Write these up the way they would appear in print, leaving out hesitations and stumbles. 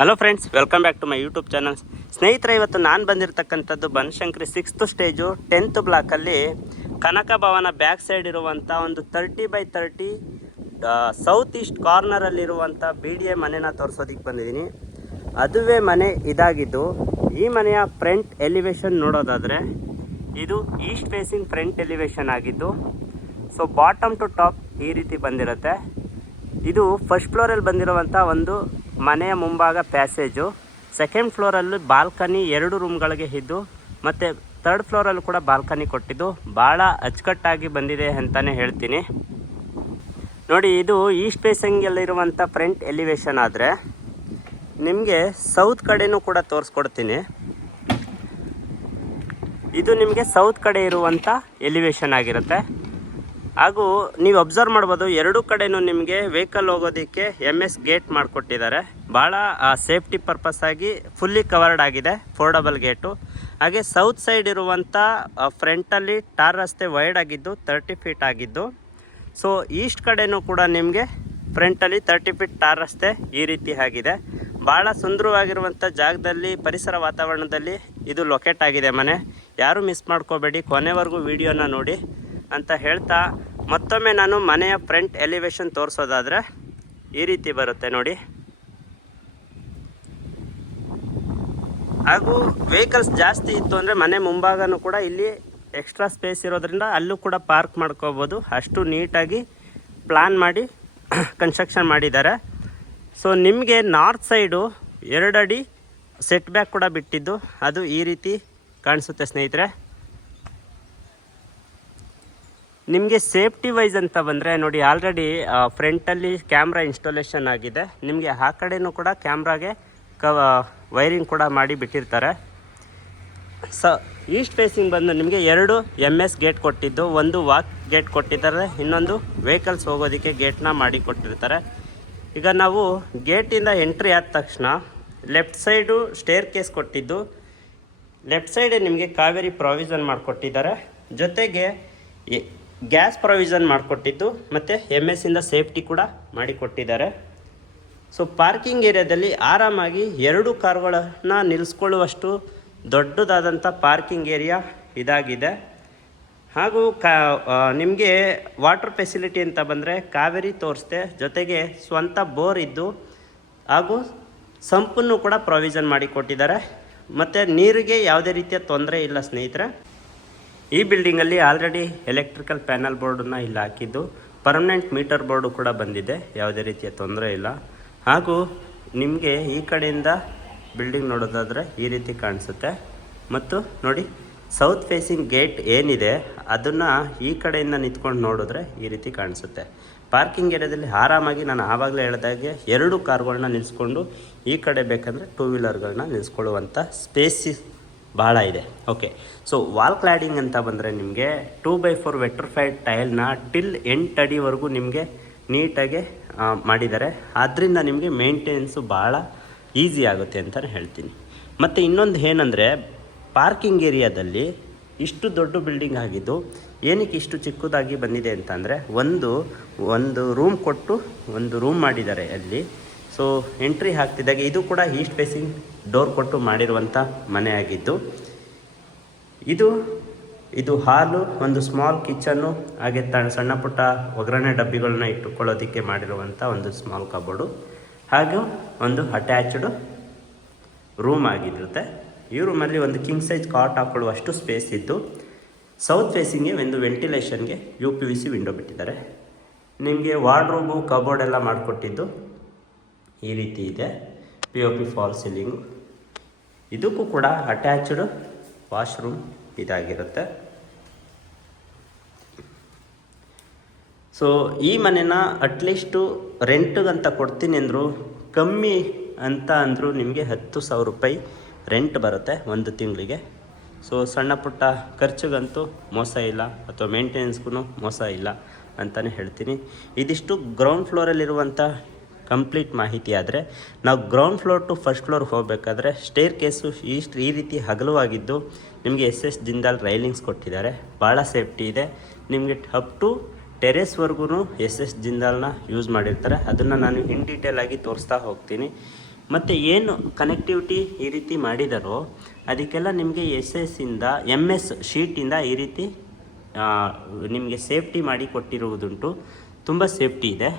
Hello friends, welcome back to my YouTube channel. ಸ್ನೇಹಿತರೆ, ಇವತ್ತು ನಾನು ಬಂದಿರತಕ್ಕಂಥದ್ದು ಬನಶಂಕರಿ 6th ಸ್ಟೇಜು 10th ಬ್ಲಾಕಲ್ಲಿ ಕನಕ ಭವನ ಬ್ಯಾಕ್ ಸೈಡ್ ಇರುವಂಥ ಒಂದು 30x30 ಸೌತ್ ಈಸ್ಟ್ ಕಾರ್ನರಲ್ಲಿರುವಂಥ BDA ಮನೆನ ತೋರಿಸೋದಕ್ಕೆ ಬಂದಿದ್ದೀನಿ. ಅದುವೇ ಮನೆ ಇದಾಗಿದ್ದು, ಈ ಮನೆಯ ಫ್ರಂಟ್ ಎಲಿವೇಶನ್ ನೋಡೋದಾದರೆ ಇದು ಈಸ್ಟ್ ಫೇಸಿಂಗ್ ಫ್ರಂಟ್ ಎಲಿವೇಶನ್ ಆಗಿದ್ದು, ಸೊ ಬಾಟಮ್ ಟು ಟಾಪ್ ಈ ರೀತಿ ಬಂದಿರುತ್ತೆ. ಇದು ಫಸ್ಟ್ ಫ್ಲೋರಲ್ಲಿ ಬಂದಿರುವಂಥ ಒಂದು ಮನೆಯ ಮುಂಭಾಗ ಪ್ಯಾಸೇಜು. ಸೆಕೆಂಡ್ ಫ್ಲೋರಲ್ಲಿ ಬಾಲ್ಕನಿ 2 ರೂಮ್ಗಳಿಗೆ ಇದ್ದು, ಮತ್ತು ಥರ್ಡ್ ಫ್ಲೋರಲ್ಲೂ ಕೂಡ ಬಾಲ್ಕನಿ ಕೊಟ್ಟಿದ್ದು ಭಾಳ ಅಚ್ಚುಕಟ್ಟಾಗಿ ಬಂದಿದೆ ಅಂತಲೇ ಹೇಳ್ತೀನಿ. ನೋಡಿ, ಇದು ಈಸ್ಟ್ ಫೇಸಿಂಗಲ್ಲಿರುವಂಥ ಫ್ರಂಟ್ ಎಲಿವೇಶನ್ ಆದರೆ ನಿಮಗೆ ಸೌತ್ ಕಡೆಯೂ ಕೂಡ ತೋರಿಸ್ಕೊಡ್ತೀನಿ. ಇದು ನಿಮಗೆ ಸೌತ್ ಕಡೆ ಇರುವಂಥ ಎಲಿವೇಶನ್ ಆಗಿರುತ್ತೆ. ಹಾಗೂ ನೀವು ಅಬ್ಸರ್ವ್ ಮಾಡ್ಬೋದು, ಎರಡೂ ಕಡೆಯೂ ನಿಮಗೆ ವೆಹಿಕಲ್ ಹೋಗೋದಕ್ಕೆ MS ಗೇಟ್ ಮಾಡಿಕೊಟ್ಟಿದ್ದಾರೆ. ಭಾಳ ಸೇಫ್ಟಿ ಪರ್ಪಸ್ ಆಗಿ ಫುಲ್ಲಿ ಕವರ್ಡ್ ಆಗಿದೆ, ಫೋರ್ಡಬಲ್ ಗೇಟು. ಹಾಗೆ ಸೌತ್ ಸೈಡ್ ಇರುವಂಥ ಫ್ರಂಟಲ್ಲಿ ಟಾರ್ ರಸ್ತೆ ವೈಡ್ ಆಗಿದ್ದು 30 ಫೀಟ್ ಆಗಿದ್ದು, ಸೊ ಈಸ್ಟ್ ಕಡೆಯೂ ಕೂಡ ನಿಮಗೆ ಫ್ರಂಟಲ್ಲಿ 30 ಫೀಟ್ ಟಾರ್ ರಸ್ತೆ ಈ ರೀತಿ ಆಗಿದೆ. ಭಾಳ ಸುಂದರವಾಗಿರುವಂಥ ಜಾಗದಲ್ಲಿ, ಪರಿಸರ ವಾತಾವರಣದಲ್ಲಿ ಇದು ಲೊಕೇಟ್ ಆಗಿದೆ ಮನೆ. ಯಾರೂ ಮಿಸ್ ಮಾಡ್ಕೋಬೇಡಿ, ಕೊನೆವರೆಗೂ ವಿಡಿಯೋನ ನೋಡಿ ಅಂತ ಹೇಳ್ತಾ, ಮತ್ತೊಮ್ಮೆ ನಾನು ಮನೆಯ ಫ್ರಂಟ್ ಎಲಿವೇಶನ್ ತೋರಿಸೋದಾದರೆ ಈ ರೀತಿ ಬರುತ್ತೆ ನೋಡಿ. ಹಾಗೂ ವೆಹಿಕಲ್ಸ್ ಜಾಸ್ತಿ ಇತ್ತು ಅಂದರೆ ಮನೆ ಮುಂಭಾಗನೂ ಕೂಡ ಇಲ್ಲಿ ಎಕ್ಸ್ಟ್ರಾ ಸ್ಪೇಸ್ ಇರೋದ್ರಿಂದ ಅಲ್ಲೂ ಕೂಡ ಪಾರ್ಕ್ ಮಾಡ್ಕೋಬೋದು. ಅಷ್ಟು ನೀಟಾಗಿ ಪ್ಲ್ಯಾನ್ ಮಾಡಿ ಕನ್ಸ್ಟ್ರಕ್ಷನ್ ಮಾಡಿದ್ದಾರೆ. ಸೊ ನಿಮಗೆ ನಾರ್ತ್ ಸೈಡು 2 ಅಡಿ ಸೆಟ್ ಬ್ಯಾಕ್ ಕೂಡ ಬಿಟ್ಟಿದ್ದು, ಅದು ಈ ರೀತಿ ಕಾಣಿಸುತ್ತೆ ಸ್ನೇಹಿತರೆ. ನಿಮಗೆ ಸೇಫ್ಟಿ ವೈಸ್ ಅಂತ ಬಂದರೆ ನೋಡಿ, ಆಲ್ರೆಡಿ ಫ್ರಂಟಲ್ಲಿ ಕ್ಯಾಮ್ರಾ ಇನ್ಸ್ಟಾಲೇಷನ್ ಆಗಿದೆ. ನಿಮಗೆ ಆ ಕಡೆಯೂ ಕೂಡ ಕ್ಯಾಮ್ರಾಗೆ ವೈರಿಂಗ್ ಕೂಡ ಮಾಡಿ ಬಿಟ್ಟಿರ್ತಾರೆ. ಈಸ್ಟ್ ಫೇಸಿಂಗ್ ಬಂದು ನಿಮಗೆ 2 MS ಗೇಟ್ ಕೊಟ್ಟಿದ್ದು, ಒಂದು ವಾಕ್ ಗೇಟ್ ಕೊಟ್ಟಿದ್ದಾರೆ, ಇನ್ನೊಂದು ವೆಹಿಕಲ್ಸ್ ಹೋಗೋದಕ್ಕೆ ಗೇಟ್ನ ಮಾಡಿ ಕೊಟ್ಟಿರ್ತಾರೆ. ಈಗ ನಾವು ಗೇಟಿಂದ ಎಂಟ್ರಿ ಆದ ತಕ್ಷಣ ಲೆಫ್ಟ್ ಸೈಡು ಸ್ಟೇರ್ ಕೇಸ್ ಕೊಟ್ಟಿದ್ದು, ಲೆಫ್ಟ್ ಸೈಡೇ ನಿಮಗೆ ಕಾವೇರಿ ಪ್ರಾವಿಷನ್ ಮಾಡಿಕೊಟ್ಟಿದ್ದಾರೆ. ಜೊತೆಗೆ ಗ್ಯಾಸ್ ಪ್ರಾವಿಷನ್ ಮಾಡಿಕೊಟ್ಟಿದ್ದು, ಮತ್ತು MS ಸೇಫ್ಟಿ ಕೂಡ ಮಾಡಿಕೊಟ್ಟಿದ್ದಾರೆ. ಸೊ ಪಾರ್ಕಿಂಗ್ ಏರಿಯಾದಲ್ಲಿ ಆರಾಮಾಗಿ 2 ಕಾರುಗಳನ್ನು ನಿಲ್ಲಿಸ್ಕೊಳ್ಳುವಷ್ಟು ದೊಡ್ಡದಾದಂಥ ಪಾರ್ಕಿಂಗ್ ಏರಿಯಾ ಇದಾಗಿದೆ. ಹಾಗೂ ನಿಮಗೆ ವಾಟರ್ ಫೆಸಿಲಿಟಿ ಅಂತ ಬಂದರೆ ಕಾವೇರಿ ತೋರಿಸ್ತೆ, ಜೊತೆಗೆ ಸ್ವಂತ ಬೋರ್ ಇದ್ದು ಹಾಗೂ ಸಂಪನ್ನು ಕೂಡ ಪ್ರಾವಿಷನ್ ಮಾಡಿಕೊಟ್ಟಿದ್ದಾರೆ. ಮತ್ತು ನೀರಿಗೆ ಯಾವುದೇ ರೀತಿಯ ತೊಂದರೆ ಇಲ್ಲ ಸ್ನೇಹಿತರೆ. ಈ ಬಿಲ್ಡಿಂಗಲ್ಲಿ ಆಲ್ರೆಡಿ ಎಲೆಕ್ಟ್ರಿಕಲ್ ಪ್ಯಾನಲ್ ಬೋರ್ಡನ್ನು ಇಲ್ಲಿ ಹಾಕಿದ್ದು, ಪರ್ಮನೆಂಟ್ ಮೀಟರ್ ಬೋರ್ಡು ಕೂಡ ಬಂದಿದೆ, ಯಾವುದೇ ರೀತಿಯ ತೊಂದರೆ ಇಲ್ಲ. ಹಾಗೂ ನಿಮಗೆ ಈ ಕಡೆಯಿಂದ ಬಿಲ್ಡಿಂಗ್ ನೋಡೋದಾದರೆ ಈ ರೀತಿ ಕಾಣಿಸುತ್ತೆ. ಮತ್ತು ನೋಡಿ, ಸೌತ್ ಫೇಸಿಂಗ್ ಗೇಟ್ ಏನಿದೆ ಅದನ್ನು ಈ ಕಡೆಯಿಂದ ನಿಂತ್ಕೊಂಡು ನೋಡಿದ್ರೆ ಈ ರೀತಿ ಕಾಣಿಸುತ್ತೆ. ಪಾರ್ಕಿಂಗ್ ಏರಿಯಾದಲ್ಲಿ ಆರಾಮಾಗಿ ನಾನು ಆವಾಗಲೇ ಹೇಳಿದಾಗೆ 2 ಕಾರುಗಳನ್ನ ನಿಲ್ಲಿಸ್ಕೊಂಡು ಈ ಕಡೆ ಬೇಕಂದರೆ 2 ವೀಲರ್ಗಳನ್ನ ನಿಲ್ಲಿಸ್ಕೊಳ್ಳುವಂಥ ಸ್ಪೇಸಿ ಭಾಳ ಇದೆ. ಓಕೆ, ಸೊ ವಾಲ್ ಕ್ಲಾಡಿಂಗ್ ಅಂತ ಬಂದರೆ ನಿಮಗೆ 2x4 ವೆಟ್ರಿಫೈಡ್ ಟೈಲ್ನ ಟಿಲ್ 8 ಅಡಿವರೆಗೂ ನಿಮಗೆ ನೀಟಾಗಿ ಮಾಡಿದ್ದಾರೆ. ಆದ್ದರಿಂದ ನಿಮಗೆ ಮೇಂಟೆನೆನ್ಸು ಭಾಳ ಈಸಿ ಆಗುತ್ತೆ ಅಂತಲೇ ಹೇಳ್ತೀನಿ. ಮತ್ತು ಇನ್ನೊಂದು ಏನಂದರೆ, ಪಾರ್ಕಿಂಗ್ ಏರಿಯಾದಲ್ಲಿ ಇಷ್ಟು ದೊಡ್ಡ ಬಿಲ್ಡಿಂಗ್ ಆಗಿದ್ದು ಏನಕ್ಕೆ ಇಷ್ಟು ಚಿಕ್ಕದಾಗಿ ಬಂದಿದೆ ಅಂತಂದರೆ, ಒಂದು ರೂಮ್ ಕೊಟ್ಟು ಒಂದು ರೂಮ್ ಮಾಡಿದ್ದಾರೆ ಅಲ್ಲಿ. ಸೊ ಎಂಟ್ರಿ ಆಗ್ತಿದ್ದಾಗೆ ಇದು ಕೂಡ ಈಸ್ಟ್ ಫೇಸಿಂಗ್ ಡೋರ್ ಕೊಟ್ಟು ಮಾಡಿರುವಂಥ ಮನೆ ಆಗಿದ್ದು, ಇದು ಹಾಲು, ಒಂದು ಸ್ಮಾಲ್ ಕಿಚನ್ನು, ಹಾಗೆ ಸಣ್ಣ ಪುಟ್ಟ ಒಗ್ಗರಣೆ ಡಬ್ಬಿಗಳನ್ನ ಇಟ್ಟುಕೊಳ್ಳೋದಕ್ಕೆ ಮಾಡಿರುವಂಥ ಒಂದು ಸ್ಮಾಲ್ ಕಬೋರ್ಡು, ಹಾಗೂ ಒಂದು ಅಟ್ಯಾಚ್ಡ್ ರೂಮ್ ಆಗಿರುತ್ತೆ. ಈ ರೂಮಲ್ಲಿ ಒಂದು ಕಿಂಗ್ ಸೈಜ್ ಕಾಟ್ ಹಾಕೊಳ್ಳುವಷ್ಟು ಸ್ಪೇಸ್ ಇದ್ದು, ಸೌತ್ ಫೇಸಿಂಗ್ಗೆ ಒಂದು ವೆಂಟಿಲೇಷನ್ಗೆ UPVC ವಿಂಡೋ ಬಿಟ್ಟಿದ್ದಾರೆ. ನಿಮಗೆ ವಾರ್ಡ್ರೋಬು ಕಬೋರ್ಡ್ ಎಲ್ಲ ಮಾಡಿಕೊಟ್ಟಿದ್ದು ಈ ರೀತಿ ಇದೆ. POP ಫಾಲ್ ಸೀಲಿಂಗು, ಇದಕ್ಕೂ ಕೂಡ ಅಟ್ಯಾಚ್ಡ್ ವಾಶ್ರೂಮ್ ಇದಾಗಿರುತ್ತೆ. ಸೊ ಈ ಮನೆನ ಅಟ್ಲೀಸ್ಟು ರೆಂಟ್ಗಂತ ಕೊಡ್ತೀನಿ ಅಂದರು, ಕಮ್ಮಿ ಅಂತ ಅಂದರು ನಿಮಗೆ 10,000 ರೂಪಾಯಿ ರೆಂಟ್ ಬರುತ್ತೆ ಒಂದು ತಿಂಗಳಿಗೆ. ಸೊ ಸಣ್ಣ ಪುಟ್ಟ ಖರ್ಚಿಗಂತೂ ಮೋಸ ಇಲ್ಲ, ಅಥವಾ ಮೇಂಟೆನೆನ್ಸ್ಗೂ ಮೋಸ ಇಲ್ಲ ಅಂತಲೇ ಹೇಳ್ತೀನಿ. ಇದಿಷ್ಟು ಗ್ರೌಂಡ್ ಫ್ಲೋರಲ್ಲಿರುವಂಥ ಕಂಪ್ಲೀಟ್ ಮಾಹಿತಿ. ಆದರೆ ನಾವು ground floor to first floor ಹೋಗಬೇಕಾದ್ರೆ ಸ್ಟೇರ್ ಕೇಸು ಈ ರೀತಿ ಅಗಲವಾಗಿದ್ದು, ನಿಮಗೆ SS ಜಿಂದಾಲ್ ರೈಲಿಂಗ್ಸ್ ಕೊಟ್ಟಿದ್ದಾರೆ, ಭಾಳ ಸೇಫ್ಟಿ ಇದೆ. ನಿಮಗೆ ಅಪ್ ಟು ಟೆರೇಸ್ವರೆಗೂ SS ಜಿಂದಾಲ್ನ ಯೂಸ್ ಮಾಡಿರ್ತಾರೆ. ಅದನ್ನು ನಾನು ಇನ್ ಡೀಟೇಲ್ ಆಗಿ ತೋರಿಸ್ತಾ ಹೋಗ್ತೀನಿ. ಮತ್ತು ಏನು ಕನೆಕ್ಟಿವಿಟಿ ಈ ರೀತಿ ಮಾಡಿದಾರೋ ಅದಕ್ಕೆಲ್ಲ ನಿಮಗೆ ಇಂದ MS ಶೀಟಿಂದ ಈ ರೀತಿ ನಿಮಗೆ ಸೇಫ್ಟಿ ಮಾಡಿ ಕೊಟ್ಟಿರುವುದುಂಟು. ತುಂಬ ಸೇಫ್ಟಿ ಇದೆ.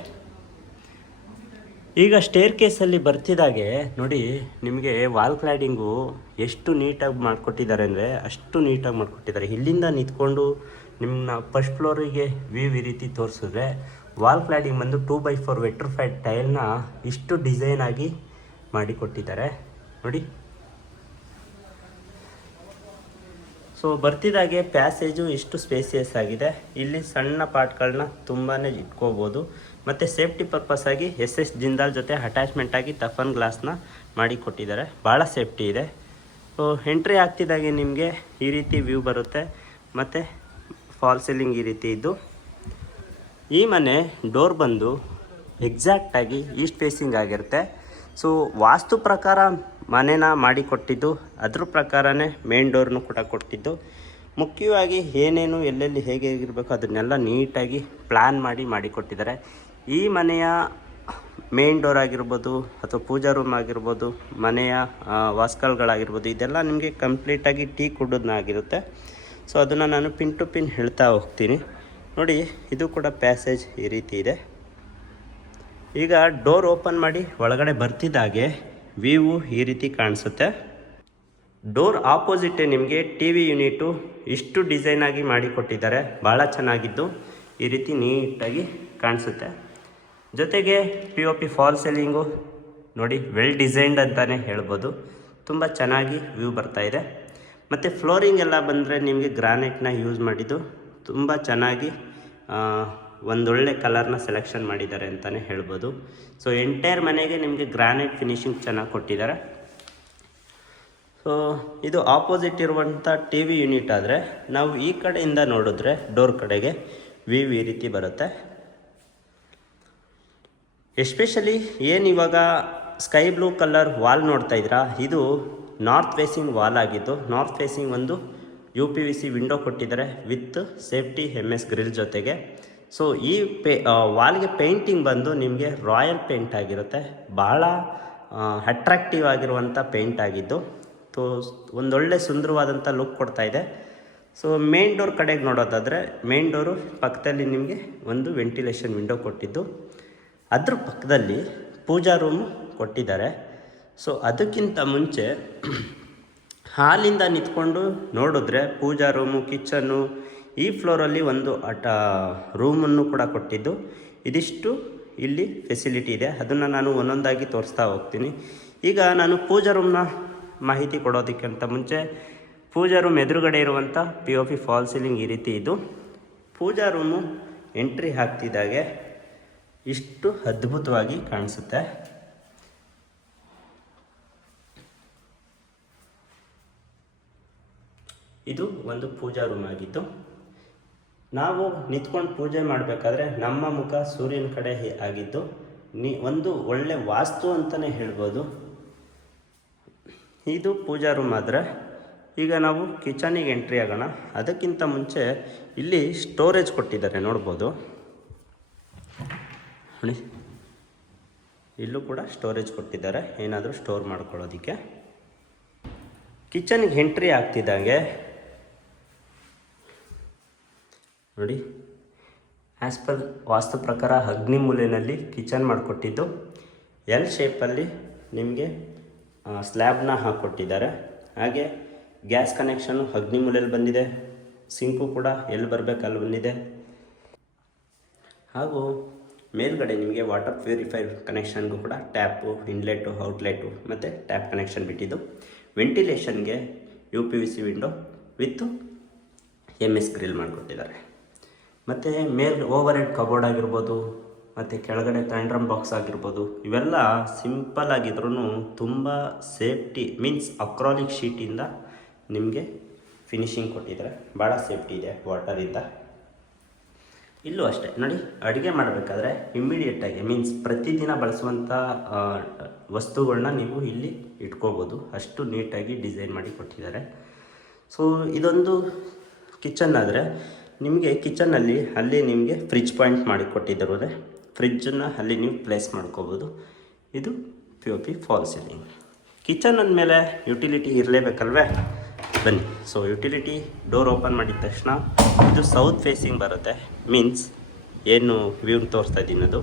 ಈಗ ಸ್ಟೇರ್ ಕೇಸಲ್ಲಿ ಬರ್ತಿದ್ದಾಗೆ ನೋಡಿ, ನಿಮಗೆ ವಾಲ್ ಕ್ಲಾಡಿಂಗು ಎಷ್ಟು ನೀಟಾಗಿ ಮಾಡಿಕೊಟ್ಟಿದ್ದಾರೆ ಅಂದರೆ ಅಷ್ಟು ನೀಟಾಗಿ ಮಾಡಿಕೊಟ್ಟಿದ್ದಾರೆ. ಇಲ್ಲಿಂದ ನಿಂತ್ಕೊಂಡು ನಿಮ್ಮನ್ನ ಫಸ್ಟ್ ಫ್ಲೋರಿಗೆ ವ್ಯೂ ಈ ರೀತಿ ತೋರಿಸಿದ್ರೆ ವಾಲ್ ಕ್ಲಾಡಿಂಗ್ ಬಂದು 2x4 ವೆಟ್ರಿಫೈಡ್ ಟೈಲ್ನ ಇಷ್ಟು ಡಿಸೈನ್ ಆಗಿ ಮಾಡಿಕೊಟ್ಟಿದ್ದಾರೆ ನೋಡಿ. ಸೊ ಬರ್ತಿದ್ದಾಗೆ ಪ್ಯಾಸೇಜು ಇಷ್ಟು ಸ್ಪೇಸಿಯಸ್ ಆಗಿದೆ. ಇಲ್ಲಿ ಸಣ್ಣ ಪಾರ್ಟ್ಗಳನ್ನ ತುಂಬಾ ಇಟ್ಕೋಬೋದು. ಮತ್ತು ಸೇಫ್ಟಿ ಪರ್ಪಸ್ ಆಗಿ SS ಜಿಂದಾಲ್ ಜೊತೆ ಅಟ್ಯಾಚ್ಮೆಂಟ್ ಆಗಿ ಟಫನ್ ಗ್ಲಾಸ್ನ ಮಾಡಿಕೊಟ್ಟಿದ್ದಾರೆ. ಭಾಳ ಸೇಫ್ಟಿ ಇದೆ. ಸೊ ಎಂಟ್ರಿ ಆಗ್ತಿದ್ದಾಗೆ ನಿಮಗೆ ಈ ರೀತಿ ವ್ಯೂ ಬರುತ್ತೆ. ಮತ್ತು ಫಾಲ್ ಸೀಲಿಂಗ್ ಈ ರೀತಿ ಇದ್ದು, ಈ ಮನೆ ಡೋರ್ ಬಂದು ಎಕ್ಸಾಕ್ಟಾಗಿ ಈಸ್ಟ್ ಫೇಸಿಂಗ್ ಆಗಿರುತ್ತೆ. ಸೊ ವಾಸ್ತು ಪ್ರಕಾರ ಮನೇನ ಮಾಡಿಕೊಟ್ಟಿದ್ದು, ಅದ್ರ ಪ್ರಕಾರನೇ ಮೇನ್ ಡೋರ್ನು ಕೂಡ ಕೊಟ್ಟಿದ್ದು. ಮುಖ್ಯವಾಗಿ ಏನೇನು ಎಲ್ಲೆಲ್ಲಿ ಹೇಗೆ ಇರಬೇಕು ಅದನ್ನೆಲ್ಲ ನೀಟಾಗಿ ಪ್ಲ್ಯಾನ್ ಮಾಡಿಕೊಟ್ಟಿದ್ದಾರೆ. ಈ ಮನೆಯ ಮೇನ್ ಡೋರ್ ಆಗಿರ್ಬೋದು ಅಥವಾ ಪೂಜಾ ರೂಮ್ ಆಗಿರ್ಬೋದು, ಮನೆಯ ವಾಸ್ಕಲ್ಗಳಾಗಿರ್ಬೋದು, ಇದೆಲ್ಲ ನಿಮಗೆ ಕಂಪ್ಲೀಟಾಗಿ ಟೀಕ್ ವುಡ್ಡನ್ನಾಗಿರುತ್ತೆ. ಸೊ ಅದನ್ನು ನಾನು ಪಿನ್ ಟು ಪಿನ್ ಹೇಳ್ತಾ ಹೋಗ್ತೀನಿ ನೋಡಿ. ಇದು ಕೂಡ ಪ್ಯಾಸೇಜ್ ಈ ರೀತಿ ಇದೆ. ಈಗ ಡೋರ್ ಓಪನ್ ಮಾಡಿ ಒಳಗಡೆ ಬರ್ತಿದ್ದಾಗೆ ವ್ಯೂ ಈ ರೀತಿ ಕಾಣಿಸುತ್ತೆ. ಡೋರ್ ಆಪೋಸಿಟೇ ನಿಮಗೆ TV ಯೂನಿಟು ಇಷ್ಟು ಡಿಸೈನಾಗಿ ಮಾಡಿಕೊಟ್ಟಿದ್ದಾರೆ. ಭಾಳ ಚೆನ್ನಾಗಿದ್ದು ಈ ರೀತಿ ನೀಟಾಗಿ ಕಾಣಿಸುತ್ತೆ. ಜೊತೆಗೆ POP ಫಾಲ್ ಸೀಲಿಂಗು ನೋಡಿ ವೆಲ್ ಡಿಸೈನ್ಡ್ ಅಂತಲೇ ಹೇಳ್ಬೋದು. ತುಂಬ ಚೆನ್ನಾಗಿ ವ್ಯೂ ಬರ್ತಾಯಿದೆ. ಮತ್ತು ಫ್ಲೋರಿಂಗ್ ಎಲ್ಲ ಬಂದರೆ ನಿಮಗೆ ಗ್ರಾನೈಟ್ನ ಯೂಸ್ ಮಾಡಿದ್ದು ತುಂಬ ಚೆನ್ನಾಗಿ ಒಂದೊಳ್ಳೆ ಕಲರ್ನ ಸೆಲೆಕ್ಷನ್ ಮಾಡಿದ್ದಾರೆ ಅಂತಲೇ ಹೇಳ್ಬೋದು. ಸೊ ಎಂಟೈರ್ ಮನೆಗೆ ನಿಮಗೆ ಗ್ರಾನೈಟ್ ಫಿನಿಶಿಂಗ್ ಚೆನ್ನಾಗಿ ಕೊಟ್ಟಿದ್ದಾರೆ. ಸೊ ಇದು ಆಪೋಸಿಟ್ ಇರುವಂಥ TV ಯೂನಿಟ್ ಆದರೆ, ನಾವು ಈ ಕಡೆಯಿಂದ ನೋಡಿದ್ರೆ ಡೋರ್ ಕಡೆಗೆ ವ್ಯೂ ಈ ರೀತಿ ಬರುತ್ತೆ. ಎಸ್ಪೆಷಲಿ ಏನು ಇವಾಗ ಸ್ಕೈ ಬ್ಲೂ ಕಲರ್ ವಾಲ್ ನೋಡ್ತಾ ಇದ್ದೀರಾ, ಇದು ನಾರ್ತ್ ಫೇಸಿಂಗ್ ವಾಲ್ ಆಗಿದ್ದು, ನಾರ್ತ್ ಫೇಸಿಂಗ್ ಒಂದು UPVC ವಿಂಡೋ ಕೊಟ್ಟಿದ್ದಾರೆ ವಿತ್ ಸೇಫ್ಟಿ MS ಗ್ರಿಲ್ ಜೊತೆಗೆ. ಸೊ ಈ ವಾಲ್ಗೆ ಪೇಂಟಿಂಗ್ ಬಂದು ನಿಮಗೆ ರಾಯಲ್ ಪೇಂಟ್ ಆಗಿರುತ್ತೆ. ಭಾಳ ಅಟ್ರಾಕ್ಟಿವ್ ಆಗಿರುವಂಥ ಪೇಂಟ್ ಆಗಿದ್ದು, ಸೊ ಒಂದೊಳ್ಳೆ ಸುಂದರವಾದಂಥ ಲುಕ್ ಕೊಡ್ತಾಯಿದೆ. ಸೊ ಮೇನ್ ಡೋರ್ ಕಡೆಗೆ ನೋಡೋದಾದರೆ, ಮೇನ್ ಡೋರು ಪಕ್ಕದಲ್ಲಿ ನಿಮಗೆ ಒಂದು ವೆಂಟಿಲೇಷನ್ ವಿಂಡೋ ಕೊಟ್ಟಿದ್ದು, ಅದ್ರ ಪಕ್ಕದಲ್ಲಿ ಪೂಜಾ ರೂಮು ಕೊಟ್ಟಿದ್ದಾರೆ. ಸೊ ಅದಕ್ಕಿಂತ ಮುಂಚೆ ಹಾಲಿಂದ ನಿಂತ್ಕೊಂಡು ನೋಡಿದ್ರೆ ಪೂಜಾ ರೂಮು, ಕಿಚನ್ನು, ಈ ಫ್ಲೋರಲ್ಲಿ ಒಂದು ರೂಮನ್ನು ಕೂಡ ಕೊಟ್ಟಿದ್ದು. ಇದಿಷ್ಟು ಇಲ್ಲಿ ಫೆಸಿಲಿಟಿ ಇದೆ. ಅದನ್ನು ನಾನು ಒಂದೊಂದಾಗಿ ತೋರಿಸ್ತಾ ಹೋಗ್ತೀನಿ. ಈಗ ನಾನು ಪೂಜಾ ರೂಮ್ನ ಮಾಹಿತಿ ಕೊಡೋದಕ್ಕಿಂತ ಮುಂಚೆ, ಪೂಜಾ ರೂಮ್ ಎದುರುಗಡೆ ಇರುವಂಥ POP ಫಾಲ್ ಸೀಲಿಂಗ್ ಈ ರೀತಿ ಇದು. ಪೂಜಾ ರೂಮು ಎಂಟ್ರಿ ಹಾಕ್ತಿದ್ದಾಗೆ ಇಷ್ಟು ಅದ್ಭುತವಾಗಿ ಕಾಣಿಸುತ್ತೆ. ಇದು ಒಂದು ಪೂಜಾ ರೂಮ್ ಆಗಿದ್ದು, ನಾವು ನಿಂತ್ಕೊಂಡು ಪೂಜೆ ಮಾಡಬೇಕಾದ್ರೆ ನಮ್ಮ ಮುಖ ಸೂರ್ಯನ ಕಡೆ ಆಗಿದ್ದು ಒಂದು ಒಳ್ಳೆ ವಾಸ್ತು ಅಂತಲೇ ಹೇಳ್ಬೋದು. ಇದು ಪೂಜಾ ರೂಮ್ ಆದರೆ, ಈಗ ನಾವು ಕಿಚನಿಗೆ ಎಂಟ್ರಿ ಆಗೋಣ. ಅದಕ್ಕಿಂತ ಮುಂಚೆ ಇಲ್ಲಿ ಸ್ಟೋರೇಜ್ ಕೊಟ್ಟಿದ್ದಾರೆ ನೋಡ್ಬೋದು ನೋಡಿ. ಇಲ್ಲೂ ಕೂಡ ಸ್ಟೋರೇಜ್ ಕೊಟ್ಟಿದ್ದಾರೆ, ಏನಾದರೂ ಸ್ಟೋರ್ ಮಾಡ್ಕೊಳ್ಳೋದಕ್ಕೆ. ಕಿಚನ್ಗೆ ಎಂಟ್ರಿ ಆಗ್ತಿದ್ದಂಗೆ ನೋಡಿ, ಆ್ಯಸ್ ಪರ್ ವಾಸ್ತು ಪ್ರಕಾರ ಅಗ್ನಿ ಮೂಲೆಯಲ್ಲಿ ಕಿಚನ್ ಮಾಡಿಕೊಟ್ಟಿದ್ದು, ಎಲ್ ಶೇಪಲ್ಲಿ ನಿಮಗೆ ಸ್ಲ್ಯಾಬ್ನ ಹಾಕ್ಕೊಟ್ಟಿದ್ದಾರೆ. ಹಾಗೆ ಗ್ಯಾಸ್ ಕನೆಕ್ಷನ್ನು ಅಗ್ನಿ ಮೂಲೆಯಲ್ಲಿ ಬಂದಿದೆ. ಸಿಂಕು ಕೂಡ ಎಲ್ಲಿ ಬರಬೇಕು ಅಲ್ಲಿ ಬಂದಿದೆ. ಹಾಗೂ ಮೇಲ್ಗಡೆ ನಿಮಗೆ ವಾಟರ್ ಪ್ಯೂರಿಫೈರ್ ಕನೆಕ್ಷನ್ಗೂ ಕೂಡ ಟ್ಯಾಪು, ಇನ್ಲೆಟು, ಔಟ್ಲೆಟು ಮತ್ತು ಟ್ಯಾಪ್ ಕನೆಕ್ಷನ್ ಬಿಟ್ಟಿದ್ದು. ವೆಂಟಿಲೇಷನ್ಗೆ UPVC ವಿಂಡೋ ವಿತ್ತು MS ಗ್ರಿಲ್ ಮಾಡಿಕೊಟ್ಟಿದ್ದಾರೆ. ಮತ್ತು ಓವರ್ ಹೆಡ್ ಕಬೋರ್ಡ್ ಆಗಿರ್ಬೋದು, ಮತ್ತು ಕೆಳಗಡೆ ಥಂಡ್ರಮ್ ಬಾಕ್ಸ್ ಆಗಿರ್ಬೋದು, ಇವೆಲ್ಲ ಸಿಂಪಲ್ ಆಗಿದ್ರೂ ತುಂಬ ಸೇಫ್ಟಿ ಮೀನ್ಸ್ ಅಕ್ರಾಲಿಕ್ ಶೀಟಿಂದ ನಿಮಗೆ ಫಿನಿಶಿಂಗ್ ಕೊಟ್ಟಿದ್ದಾರೆ. ಭಾಳ ಸೇಫ್ಟಿ ಇದೆ ವಾಟರಿಂದ. ಇಲ್ಲೂ ಅಷ್ಟೇ ನೋಡಿ, ಅಡುಗೆ ಮಾಡಬೇಕಾದ್ರೆ ಇಮ್ಮಿಡಿಯೇಟಾಗಿ ಮೀನ್ಸ್ ಪ್ರತಿದಿನ ಬಳಸುವಂಥ ವಸ್ತುಗಳನ್ನ ನೀವು ಇಲ್ಲಿ ಇಟ್ಕೋಬೋದು. ಅಷ್ಟು ನೀಟಾಗಿ ಡಿಸೈನ್ ಮಾಡಿ ಕೊಟ್ಟಿದ್ದಾರೆ. ಸೊ ಇದೊಂದು ಕಿಚನ್ ಆದರೆ, ನಿಮಗೆ ಕಿಚನಲ್ಲಿ ಅಲ್ಲಿ ನಿಮಗೆ ಫ್ರಿಜ್ ಪಾಯಿಂಟ್ ಮಾಡಿ ಕೊಟ್ಟಿದ್ದಾರೆ. ಫ್ರಿಜ್ಜನ್ನು ಅಲ್ಲಿ ನೀವು ಪ್ಲೇಸ್ ಮಾಡ್ಕೋಬೋದು. ಇದು POP ಫಾಲ್ ಸೀಲಿಂಗ್. ಕಿಚನ್ ಅಂದಮೇಲೆ ಯುಟಿಲಿಟಿ ಇರಲೇಬೇಕಲ್ವೇ? ಬನ್ನಿ. ಸೊ ಯುಟಿಲಿಟಿ ಡೋರ್ ಓಪನ್ ಮಾಡಿದ ತಕ್ಷಣ ಇದು ಸೌತ್ ಫೇಸಿಂಗ್ ಬರುತ್ತೆ. ಮೀನ್ಸ್ ಏನು ವ್ಯೂ ತೋರಿಸ್ತಾ ಇದ್ದೀನಿ ಅದು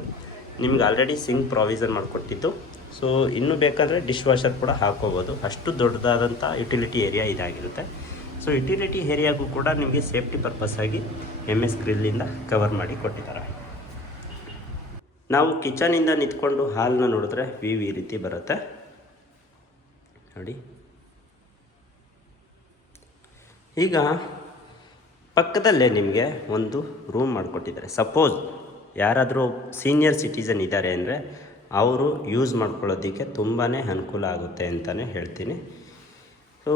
ನಿಮ್ಗೆ ಆಲ್ರೆಡಿ ಸಿಂಕ್ ಪ್ರಾವಿಷನ್ ಮಾಡಿಕೊಟ್ಟಿದ್ದು. ಸೊ ಇನ್ನೂ ಬೇಕಾದರೆ ಡಿಶ್ ವಾಷರ್ ಕೂಡ ಹಾಕೋಬೋದು. ಅಷ್ಟು ದೊಡ್ಡದಾದಂಥ ಯುಟಿಲಿಟಿ ಏರಿಯಾ ಇದಾಗಿರುತ್ತೆ. ಸೊ ಯುಟಿಲಿಟಿ ಏರಿಯಾಗೂ ಕೂಡ ನಿಮಗೆ ಸೇಫ್ಟಿ ಪರ್ಪಸ್ ಆಗಿ MS ಗ್ರಿಲ್ಲಿಂದ ಕವರ್ ಮಾಡಿ ಕೊಟ್ಟಿದ್ದಾರೆ. ನಾವು ಕಿಚನಿಂದ ನಿಂತ್ಕೊಂಡು ಹಾಲ್ನ ನೋಡಿದ್ರೆ ವ್ಯೂ ಈ ರೀತಿ ಬರುತ್ತೆ ನೋಡಿ. ಈಗ ಪಕ್ಕದಲ್ಲೇ ನಿಮಗೆ ಒಂದು ರೂಮ್ ಮಾಡಿಕೊಟ್ಟಿದ್ದಾರೆ. ಸಪೋಸ್ ಯಾರಾದರೂ ಸೀನಿಯರ್ ಸಿಟಿಸನ್ ಇದ್ದಾರೆ ಅಂದರೆ ಅವರು ಯೂಸ್ ಮಾಡ್ಕೊಳ್ಳೋದಕ್ಕೆ ತುಂಬಾ ಅನುಕೂಲ ಆಗುತ್ತೆ ಅಂತಲೇ ಹೇಳ್ತೀನಿ. ಸೊ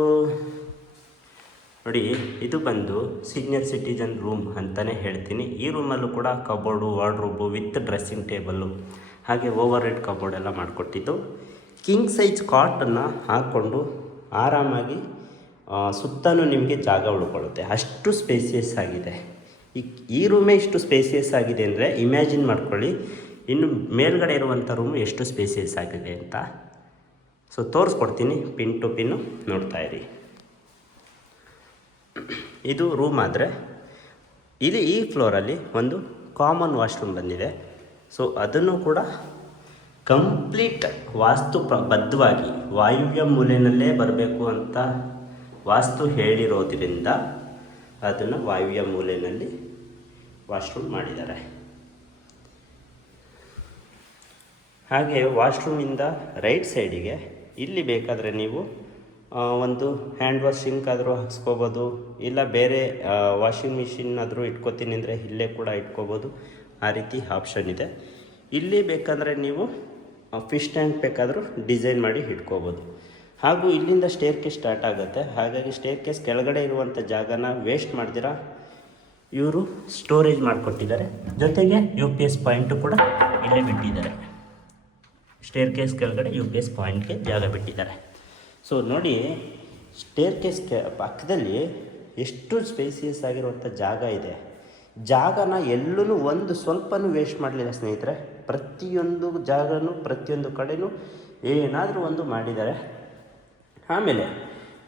ನೋಡಿ, ಇದು ಬಂದು ಸೀನಿಯರ್ ಸಿಟಿಜನ್ ರೂಮ್ ಅಂತಲೇ ಹೇಳ್ತೀನಿ. ಈ ರೂಮಲ್ಲೂ ಕೂಡ cupboard, wardrobe with dressing table ಹಾಗೆ ಓವರ್ ಹೆಡ್ ಕಬೋರ್ಡ್ ಎಲ್ಲ ಮಾಡಿಕೊಟ್ಟಿದ್ದು. ಕಿಂಗ್ ಸೈಜ್ ಕಾಟನ್ನು ಹಾಕ್ಕೊಂಡು ಆರಾಮಾಗಿ ಸುತ್ತಲೂ ನಿಮಗೆ ಜಾಗ ಉಳ್ಕೊಳ್ಳುತ್ತೆ. ಅಷ್ಟು ಸ್ಪೇಸಿಯಸ್ ಆಗಿದೆ. ಈ ರೂಮೇ ಇಷ್ಟು ಸ್ಪೇಸಿಯಸ್ ಆಗಿದೆ ಅಂದರೆ ಇಮ್ಯಾಜಿನ್ ಮಾಡ್ಕೊಳ್ಳಿ ಇನ್ನು ಮೇಲ್ಗಡೆ ಇರುವಂಥ ರೂಮು ಎಷ್ಟು ಸ್ಪೇಸಿಯಸ್ ಆಗಿದೆ ಅಂತ. ಸೊ ತೋರಿಸ್ಕೊಡ್ತೀನಿ ಪಿನ್ ಟು ಪಿನ್ನು ನೋಡ್ತಾ ಇರಿ. ಇದು ರೂಮ್ ಆದರೆ ಇಲ್ಲಿ ಈ ಫ್ಲೋರಲ್ಲಿ ಒಂದು ಕಾಮನ್ ವಾಶ್ರೂಮ್ ಬಂದಿದೆ. ಸೊ ಅದನ್ನು ಕೂಡ ಕಂಪ್ಲೀಟ್ ಬದ್ಧವಾಗಿ ವಾಯುವ್ಯ ಮೂಲೆಯಲ್ಲೇ ಬರಬೇಕು ಅಂತ ವಾಸ್ತು ಹೇಳಿರೋದ್ರಿಂದ ಅದನ್ನು ವಾಯುವ್ಯ ಮೂಲೆಯಲ್ಲಿ ವಾಶ್ರೂಮ್ ಮಾಡಿದ್ದಾರೆ. ಹಾಗೆ ವಾಶ್ರೂಮಿಂದ ರೈಟ್ ಸೈಡಿಗೆ ಇಲ್ಲಿ ಬೇಕಾದರೆ ನೀವು ಒಂದು ಹ್ಯಾಂಡ್ ವಾಶ್ ಸಿಂಕ್ ಆದರೂ ಹಾಕ್ಸ್ಕೋಬೋದು, ಇಲ್ಲ ಬೇರೆ ವಾಷಿಂಗ್ ಮಿಷಿನ್ ಆದರೂ ಇಟ್ಕೋತೀನಿ ಅಂದರೆ ಇಲ್ಲೇ ಕೂಡ ಇಟ್ಕೋಬೋದು. ಆ ರೀತಿ ಆಪ್ಷನ್ ಇದೆ. ಇಲ್ಲಿ ಬೇಕಂದರೆ ನೀವು ಫಿಶ್ ಟ್ಯಾಂಕ್ ಬೇಕಾದರೂ ಡಿಸೈನ್ ಮಾಡಿ ಇಟ್ಕೋಬೋದು. ಹಾಗೂ ಇಲ್ಲಿಂದ ಸ್ಟೇರ್ ಕೇಸ್ ಸ್ಟಾರ್ಟ್ ಆಗುತ್ತೆ. ಹಾಗಾಗಿ ಸ್ಟೇರ್ ಕೇಸ್ ಕೆಳಗಡೆ ಇರುವಂಥ ಜಾಗನ ವೇಸ್ಟ್ ಮಾಡ್ದಿರಾ ಇವರು ಸ್ಟೋರೇಜ್ ಮಾಡಿಕೊಟ್ಟಿದ್ದಾರೆ. ಜೊತೆಗೆ UPS ಪಾಯಿಂಟು ಕೂಡ ಇಲ್ಲೇ ಬಿಟ್ಟಿದ್ದಾರೆ. ಸ್ಟೇರ್ ಕೇಸ್ ಕೆಳಗಡೆ UPS ಪಾಯಿಂಟ್ಗೆ ಜಾಗ ಬಿಟ್ಟಿದ್ದಾರೆ. ಸೊ ನೋಡಿ, ಸ್ಟೇರ್ ಕೇಸ್ ಪಕ್ಕದಲ್ಲಿ ಎಷ್ಟು ಸ್ಪೇಸಿಯಸ್ ಆಗಿರುವಂಥ ಜಾಗ ಇದೆ. ಜಾಗನ ಎಲ್ಲೂ ಒಂದು ಸ್ವಲ್ಪನೂ ವೇಸ್ಟ್ ಮಾಡಲಿಲ್ಲ ಸ್ನೇಹಿತರೆ. ಪ್ರತಿಯೊಂದು ಜಾಗನೂ ಪ್ರತಿಯೊಂದು ಕಡೆಯೂ ಏನಾದರೂ ಒಂದು ಮಾಡಿದ್ದಾರೆ. ಆಮೇಲೆ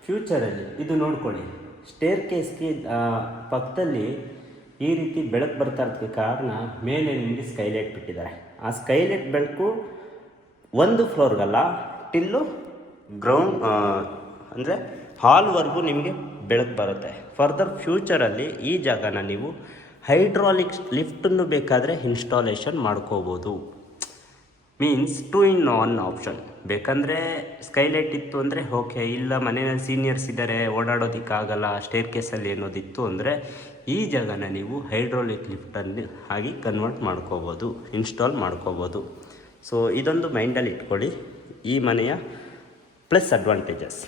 ಫ್ಯೂಚರಲ್ಲಿ ಇದು ನೋಡ್ಕೊಳ್ಳಿ, ಸ್ಟೇರ್ ಕೇಸ್ಗೆ ಪಕ್ಕದಲ್ಲಿ ಈ ರೀತಿ ಬೆಳಕು ಬರ್ತಾ ಇರೋದಕ್ಕೆ ಕಾರಣ ಮೇಲೆ ನಿಮಗೆ ಸ್ಕೈಲೈಟ್ ಬಿಟ್ಟಿದ್ದಾರೆ. ಆ ಸ್ಕೈಲೈಟ್ ಬೆಳಕು ಒಂದು ಫ್ಲೋರ್ಗಲ್ಲ ಟಿಲ್ಲು ಗ್ರೌಂಡ್ ಅಂದರೆ ಹಾಲ್ವರೆಗೂ ನಿಮಗೆ ಬೆಳಕು ಬರುತ್ತೆ. ಫರ್ದರ್ ಫ್ಯೂಚರಲ್ಲಿ ಈ ಜಾಗನ ನೀವು ಹೈಡ್ರಾಲಿಕ್ ಲಿಫ್ಟನ್ನು ಬೇಕಾದರೆ ಇನ್ಸ್ಟಾಲೇಷನ್ ಮಾಡ್ಕೋಬೋದು. Means 2 in 1 option. ಬೇಕಂದರೆ ಸ್ಕೈಲೈಟ್ ಇತ್ತು ಅಂದರೆ ಓಕೆ, ಇಲ್ಲ ಮನೆಯಲ್ಲಿ ಸೀನಿಯರ್ಸ್ ಇದ್ದಾರೆ ಓಡಾಡೋದಕ್ಕಾಗಲ್ಲ ಸ್ಟೇರ್ ಕೇಸಲ್ಲಿ ಅನ್ನೋದಿತ್ತು ಅಂದರೆ ಈ ಜಾಗನ ನೀವು ಹೈಡ್ರಾಲಿಕ್ ಲಿಫ್ಟನ್ನು ಆಗಿ ಕನ್ವರ್ಟ್ ಮಾಡ್ಕೋಬೋದು, ಇನ್ಸ್ಟಾಲ್ ಮಾಡ್ಕೋಬೋದು. ಸೊ ಇದೊಂದು ಮೈಂಡಲ್ಲಿ ಇಟ್ಕೊಳ್ಳಿ, ಈ ಮನೆಯ ಪ್ಲಸ್ ಅಡ್ವಾಂಟೇಜಸ್.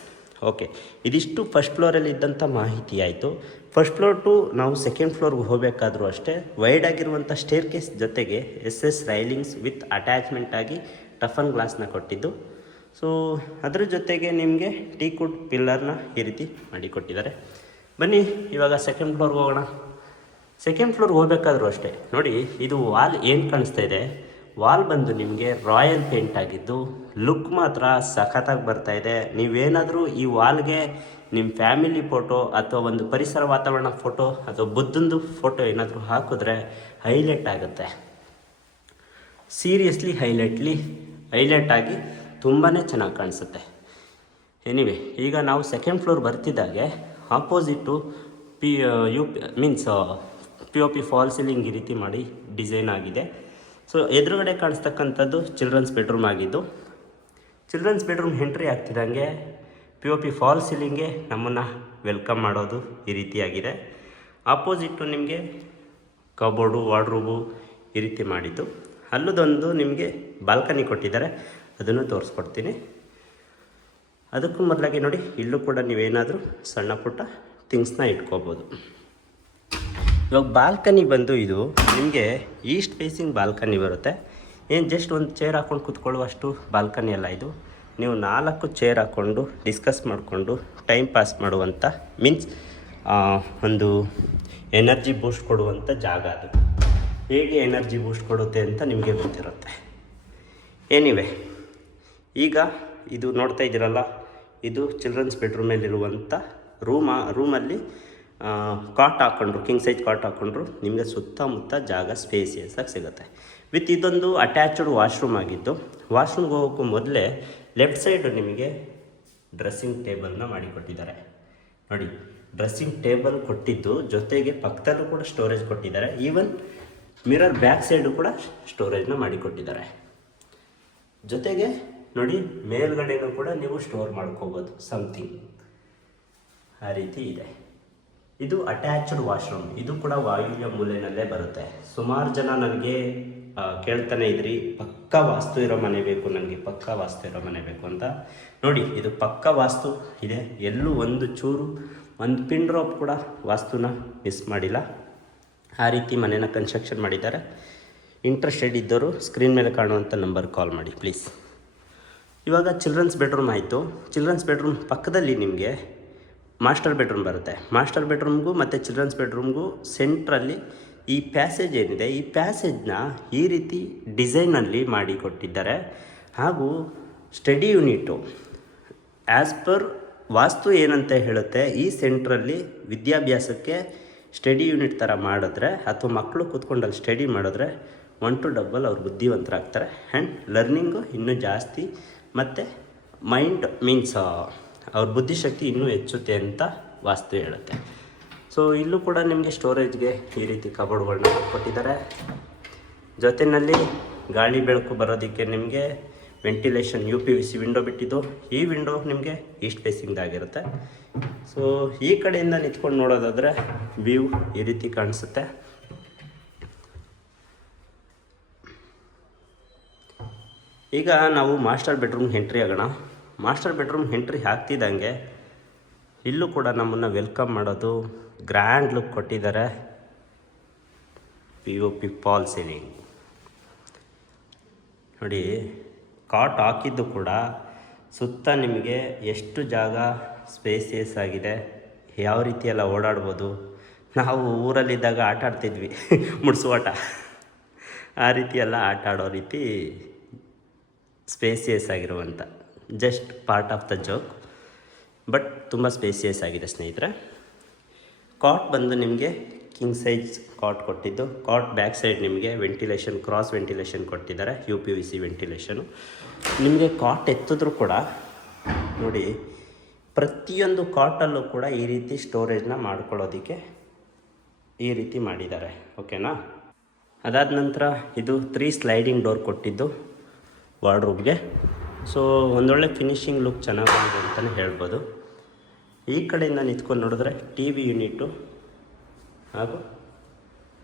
ಓಕೆ, ಇದಿಷ್ಟು ಫಸ್ಟ್ ಫ್ಲೋರಲ್ಲಿ ಇದ್ದಂಥ ಮಾಹಿತಿ ಆಯಿತು. ಫಸ್ಟ್ ಫ್ಲೋರ್ ಟು ನಾವು ಸೆಕೆಂಡ್ ಫ್ಲೋರ್ಗೆ ಹೋಗಬೇಕಾದ್ರೂ ಅಷ್ಟೇ ವೈಡ್ ಆಗಿರುವಂಥ ಸ್ಟೇರ್ ಕೇಸ್ ಜೊತೆಗೆ SS ರೈಲಿಂಗ್ಸ್ ವಿತ್ ಅಟ್ಯಾಚ್ಮೆಂಟ್ ಆಗಿ ಟಫನ್ ಗ್ಲಾಸ್ನ ಕೊಟ್ಟಿದ್ದು. ಸೊ ಅದ್ರ ಜೊತೆಗೆ ನಿಮಗೆ ಟೀಕುಡ್ ಪಿಲ್ಲರ್ನ ಈ ರೀತಿ ಮಾಡಿಕೊಟ್ಟಿದ್ದಾರೆ. ಬನ್ನಿ ಇವಾಗ ಸೆಕೆಂಡ್ ಫ್ಲೋರ್ಗೆ ಹೋಗೋಣ. ಸೆಕೆಂಡ್ ಫ್ಲೋರ್ಗೆ ಹೋಗಬೇಕಾದ್ರೂ ಅಷ್ಟೇ ನೋಡಿ, ಇದು ವಾಲ್ ಏನು ಕಾಣಿಸ್ತಾ ಇದೆ, ವಾಲ್ ಬಂದು ನಿಮಗೆ ರಾಯಲ್ ಪೇಂಟ್ ಆಗಿದ್ದು ಲುಕ್ ಮಾತ್ರ ಸಖತ್ತಾಗಿ ಬರ್ತಾ ಇದೆ. ನೀವೇನಾದರೂ ಈ ವಾಲ್ಗೆ ನಿಮ್ಮ ಫ್ಯಾಮಿಲಿ ಫೋಟೋ ಅಥವಾ ಒಂದು ಪರಿಸರ ವಾತಾವರಣ ಫೋಟೋ ಅಥವಾ ಬುದ್ಧಂದು ಫೋಟೋ ಏನಾದರೂ ಹಾಕಿದ್ರೆ ಹೈಲೈಟ್ ಆಗುತ್ತೆ. ಸೀರಿಯಸ್ಲಿ ಹೈಲೈಟ್ ಆಗಿ ತುಂಬಾ ಚೆನ್ನಾಗಿ ಕಾಣಿಸುತ್ತೆ. ಎನಿವೆ, ಈಗ ನಾವು ಸೆಕೆಂಡ್ ಫ್ಲೋರ್ ಬರ್ತಿದ್ದಾಗೆ ಆಪೋಸಿಟ್ಟು POP ಫಾಲ್ ಸೀಲಿಂಗ್ ಈ ರೀತಿ ಮಾಡಿ ಡಿಸೈನ್ ಆಗಿದೆ. ಸೊ ಎದುರುಗಡೆ ಕಾಣಿಸ್ತಕ್ಕಂಥದ್ದು ಚಿಲ್ಡ್ರನ್ಸ್ ಬೆಡ್ರೂಮ್ ಆಗಿದ್ದು, ಚಿಲ್ಡ್ರನ್ಸ್ ಬೆಡ್ರೂಮ್ ಎಂಟ್ರಿ ಆಗ್ತಿದ್ದಂಗೆ POP ಫಾಲ್ ಸೀಲಿಂಗ್ಗೆ ನಮ್ಮನ್ನು ವೆಲ್ಕಮ್ ಮಾಡೋದು ಈ ರೀತಿಯಾಗಿದೆ. ಆಪೋಸಿಟ್ಟು ನಿಮಗೆ ಕಬೋರ್ಡು, ವಾರ್ಡ್ರೋಬು ಈ ರೀತಿ ಮಾಡಿದ್ದು. ಅಲ್ಲದೊಂದು ನಿಮಗೆ ಬಾಲ್ಕನಿ ಕೊಟ್ಟಿದ್ದಾರೆ, ಅದನ್ನು ತೋರಿಸ್ಕೊಡ್ತೀನಿ. ಅದಕ್ಕೂ ಮೊದಲಾಗಿ ನೋಡಿ, ಇಲ್ಲೂ ಕೂಡ ನೀವೇನಾದರೂ ಸಣ್ಣ ಪುಟ್ಟ ಥಿಂಗ್ಸ್ನ ಇಟ್ಕೋಬೋದು. ಇವಾಗ ಬಾಲ್ಕನಿ ಬಂದು ಇದು ನಿಮಗೆ ಈಸ್ಟ್ ಫೇಸಿಂಗ್ ಬಾಲ್ಕನಿ ಬರುತ್ತೆ. ಏನು ಜಸ್ಟ್ ಒಂದು ಚೇರ್ ಹಾಕ್ಕೊಂಡು ಕೂತ್ಕೊಳ್ಳುವಷ್ಟು ಬಾಲ್ಕನಿ ಅಲ್ಲ ಇದು. ನೀವು 4 ಚೇರ್ ಹಾಕ್ಕೊಂಡು ಡಿಸ್ಕಸ್ ಮಾಡಿಕೊಂಡು ಟೈಮ್ ಪಾಸ್ ಮಾಡುವಂಥ ಮೀನ್ಸ್ ಒಂದು ಎನರ್ಜಿ ಬೂಸ್ಟ್ ಕೊಡುವಂಥ ಜಾಗ ಅದು. ಹೇಗೆ ಎನರ್ಜಿ ಬೂಸ್ಟ್ ಕೊಡುತ್ತೆ ಅಂತ ನಿಮಗೆ ಗೊತ್ತಿರುತ್ತೆ. ಎನಿವೆ, ಈಗ ಇದು ನೋಡ್ತಾ ಇದ್ದೀರಲ್ಲ, ಇದು ಚಿಲ್ಡ್ರನ್ಸ್ ಬೆಡ್ರೂಮಲ್ಲಿರುವಂಥ ರೂಮಲ್ಲಿ ಕಾಟ್ ಹಾಕ್ಕೊಂಡ್ರು, ಕಿಂಗ್ ಸೈಜ್ ಕಾಟ್ ಹಾಕ್ಕೊಂಡ್ರು ನಿಮಗೆ ಸುತ್ತಮುತ್ತ ಜಾಗ ಸ್ಪೇಸಿಯಸ್ ಆಗಿ ಸಿಗುತ್ತೆ. ವಿತ್ ಇದೊಂದು ಅಟ್ಯಾಚ್ಡ್ ವಾಶ್ರೂಮ್ ಆಗಿದ್ದು, ವಾಶ್ರೂಮ್ಗೆ ಹೋಗೋಕ್ಕೂ ಮೊದಲೇ ಲೆಫ್ಟ್ ಸೈಡು ನಿಮಗೆ ಡ್ರೆಸ್ಸಿಂಗ್ ಟೇಬಲ್ನ ಮಾಡಿಕೊಟ್ಟಿದ್ದಾರೆ. ನೋಡಿ, ಡ್ರೆಸ್ಸಿಂಗ್ ಟೇಬಲ್ ಕೊಟ್ಟಿದ್ದು ಜೊತೆಗೆ ಪಕ್ಕದಲ್ಲೂ ಕೂಡ ಸ್ಟೋರೇಜ್ ಕೊಟ್ಟಿದ್ದಾರೆ. ಈವನ್ ಮಿರರ್ ಬ್ಯಾಕ್ ಸೈಡು ಕೂಡ ಸ್ಟೋರೇಜ್ನ ಮಾಡಿಕೊಟ್ಟಿದ್ದಾರೆ. ಜೊತೆಗೆ ನೋಡಿ, ಮೇಲ್ಗಡೆನೂ ಕೂಡ ನೀವು ಸ್ಟೋರ್ ಮಾಡ್ಕೋಬೋದು ಸಮಥಿಂಗ್, ಆ ರೀತಿ ಇದೆ. ಇದು ಅಟ್ಯಾಚ್ಡ್ ವಾಶ್ರೂಮ್, ಇದು ಕೂಡ ವಾಯುವ್ಯ ಮೂಲೆಯಲ್ಲೇ ಬರುತ್ತೆ. ಸುಮಾರು ಜನ ನನಗೆ ಕೇಳ್ತಾನೆ ಇದ್ರಿ, ಪಕ್ಕಾ ವಾಸ್ತು ಇರೋ ಮನೆ ಬೇಕು ನನಗೆ, ಪಕ್ಕಾ ವಾಸ್ತು ಇರೋ ಮನೆ ಬೇಕು ಅಂತ. ನೋಡಿ, ಇದು ಪಕ್ಕಾ ವಾಸ್ತು ಇದೆ. ಎಲ್ಲೂ ಒಂದು ಚೂರು ಒಂದು ಪಿನ್ ಡ್ರಾಪ್ ಕೂಡ ವಾಸ್ತುನ ಮಿಸ್ ಮಾಡಿಲ್ಲ. ಆ ರೀತಿ ಮನೇನ ಕನ್ಸ್ಟ್ರಕ್ಷನ್ ಮಾಡಿದ್ದಾರೆ. ಇಂಟ್ರೆಸ್ಟೆಡ್ ಇದ್ದವರು ಸ್ಕ್ರೀನ್ ಮೇಲೆ ಕಾಣುವಂಥ ನಂಬರ್ ಕಾಲ್ ಮಾಡಿ ಪ್ಲೀಸ್. ಇವಾಗ ಚಿಲ್ಡ್ರನ್ಸ್ ಬೆಡ್ರೂಮ್ ಆಯಿತು. ಚಿಲ್ಡ್ರನ್ಸ್ ಬೆಡ್ರೂಮ್ ಪಕ್ಕದಲ್ಲಿ ನಿಮಗೆ ಮಾಸ್ಟರ್ ಬೆಡ್ರೂಮ್ ಬರುತ್ತೆ. ಮಾಸ್ಟರ್ ಬೆಡ್ರೂಮ್ಗೂ ಮತ್ತು ಚಿಲ್ಡ್ರನ್ಸ್ ಬೆಡ್ರೂಮ್ಗೂ ಸೆಂಟ್ರಲ್ಲಿ ಈ ಪ್ಯಾಸೇಜ್ ಏನಿದೆ, ಈ ಪ್ಯಾಸೇಜ್ನ ಈ ರೀತಿ ಡಿಸೈನಲ್ಲಿ ಮಾಡಿ ಕೊಟ್ಟಿದ್ದಾರೆ. ಹಾಗೂ ಸ್ಟಡಿ ಯೂನಿಟು ಆ್ಯಸ್ ಪರ್ ವಾಸ್ತು ಏನಂತ ಹೇಳುತ್ತೆ, ಈ ಸೆಂಟ್ರಲ್ಲಿ ವಿದ್ಯಾಭ್ಯಾಸಕ್ಕೆ ಸ್ಟಡಿ ಯೂನಿಟ್ ಥರ ಮಾಡಿದ್ರೆ ಅಥವಾ ಮಕ್ಕಳು ಕೂತ್ಕೊಂಡಲ್ಲಿ ಸ್ಟಡಿ ಮಾಡಿದ್ರೆ 1 to 2 ಅವ್ರು ಬುದ್ಧಿವಂತರಾಗ್ತಾರೆ. ಆ್ಯಂಡ್ ಲರ್ನಿಂಗು ಇನ್ನೂ ಜಾಸ್ತಿ ಮತ್ತು ಮೈಂಡ್ ಮೀನ್ಸ್ ಅವ್ರ ಬುದ್ಧಿಶಕ್ತಿ ಇನ್ನೂ ಹೆಚ್ಚುತ್ತೆ ಅಂತ ವಾಸ್ತು ಹೇಳುತ್ತೆ. ಸೊ ಇಲ್ಲೂ ಕೂಡ ನಿಮಗೆ ಸ್ಟೋರೇಜ್ಗೆ ಈ ರೀತಿ ಕಬೋರ್ಡ್ಗಳನ್ನ ಕೊಟ್ಟಿದ್ದಾರೆ. ಜೊತೆಯಲ್ಲಿ ಗಾಳಿ ಬೆಳಕು ಬರೋದಕ್ಕೆ ನಿಮಗೆ ವೆಂಟಿಲೇಷನ್ UPVC ವಿಂಡೋ ಬಿಟ್ಟಿದ್ದು. ಈ ವಿಂಡೋ ನಿಮಗೆ ಈಸ್ಟ್ ಫೇಸಿಂಗ್ದಾಗಿರುತ್ತೆ. ಸೊ ಈ ಕಡೆಯಿಂದ ನಿಂತ್ಕೊಂಡು ನೋಡೋದಾದರೆ ವ್ಯೂ ಈ ರೀತಿ ಕಾಣಿಸುತ್ತೆ. ಈಗ ನಾವು ಮಾಸ್ಟರ್ ಬೆಡ್ರೂಮ್ಗೆ ಎಂಟ್ರಿ ಆಗೋಣ. ಮಾಸ್ಟರ್ ಬೆಡ್ರೂಮ್ ಎಂಟ್ರಿ ಆಗ್ತಿದ್ದಂಗೆ ಇಲ್ಲೂ ಕೂಡ ನಮ್ಮನ್ನು ವೆಲ್ಕಮ್ ಮಾಡೋದು ಗ್ರ್ಯಾಂಡ್ ಲುಕ್ ಕೊಟ್ಟಿದ್ದಾರೆ. POP ಫಾಲ್ ಸೀಲಿಂಗ್ ನೋಡಿ, ಕಾಟ್ ಹಾಕಿದ್ದು ಕೂಡ ಸುತ್ತ ನಿಮಗೆ ಎಷ್ಟು ಜಾಗ ಸ್ಪೇಸಿಯಸ್ ಆಗಿದೆ, ಯಾವ ರೀತಿ ಎಲ್ಲ ಓಡಾಡ್ಬೋದು. ನಾವು ಊರಲ್ಲಿದ್ದಾಗ ಆಟ ಆಡ್ತಿದ್ವಿ ಮುಡ್ಸುವಾಟ, ಆ ರೀತಿ ಎಲ್ಲ ಆಟ ಆಡೋ ರೀತಿ ಸ್ಪೇಸಿಯಸ್ ಆಗಿರುವಂಥ, just part of the joke, but ತುಂಬ ಸ್ಪೇಸಿಯಸ್ ಆಗಿದೆ ಸ್ನೇಹಿತರೆ. ಕಾಟ್ ಬಂದು ನಿಮಗೆ ಕಿಂಗ್ ಸೈಜ್ ಕಾಟ್ ಕೊಟ್ಟಿದ್ದು. ಕಾಟ್ ಬ್ಯಾಕ್ ಸೈಡ್ ನಿಮಗೆ ವೆಂಟಿಲೇಷನ್, ಕ್ರಾಸ್ ವೆಂಟಿಲೇಷನ್ ಕೊಟ್ಟಿದ್ದಾರೆ, UPVC ವೆಂಟಿಲೇಷನು. ನಿಮಗೆ ಕಾಟ್ ಎತ್ತಿದ್ರೂ ಕೂಡ ನೋಡಿ, ಪ್ರತಿಯೊಂದು ಕಾಟಲ್ಲೂ ಕೂಡ ಈ ರೀತಿ ಸ್ಟೋರೇಜ್ನ ಮಾಡ್ಕೊಳ್ಳೋದಕ್ಕೆ ಈ ರೀತಿ ಮಾಡಿದ್ದಾರೆ. ಓಕೆನಾ? ಅದಾದ ನಂತರ ಇದು 3 ಸ್ಲೈಡಿಂಗ್ ಡೋರ್ ಕೊಟ್ಟಿದ್ದು ವಾರ್ಡ್ರೂಬ್ಗೆ. ಸೊ ಒಂದೊಳ್ಳೆ ಫಿನಿಶಿಂಗ್ ಲುಕ್ ಚೆನ್ನಾಗಿದೆ ಅಂತಲೇ ಹೇಳ್ಬೋದು. ಈ ಕಡೆಯಿಂದ ನಿಂತ್ಕೊಂಡು ನೋಡಿದ್ರೆ TV ಯೂನಿಟು ಹಾಗೂ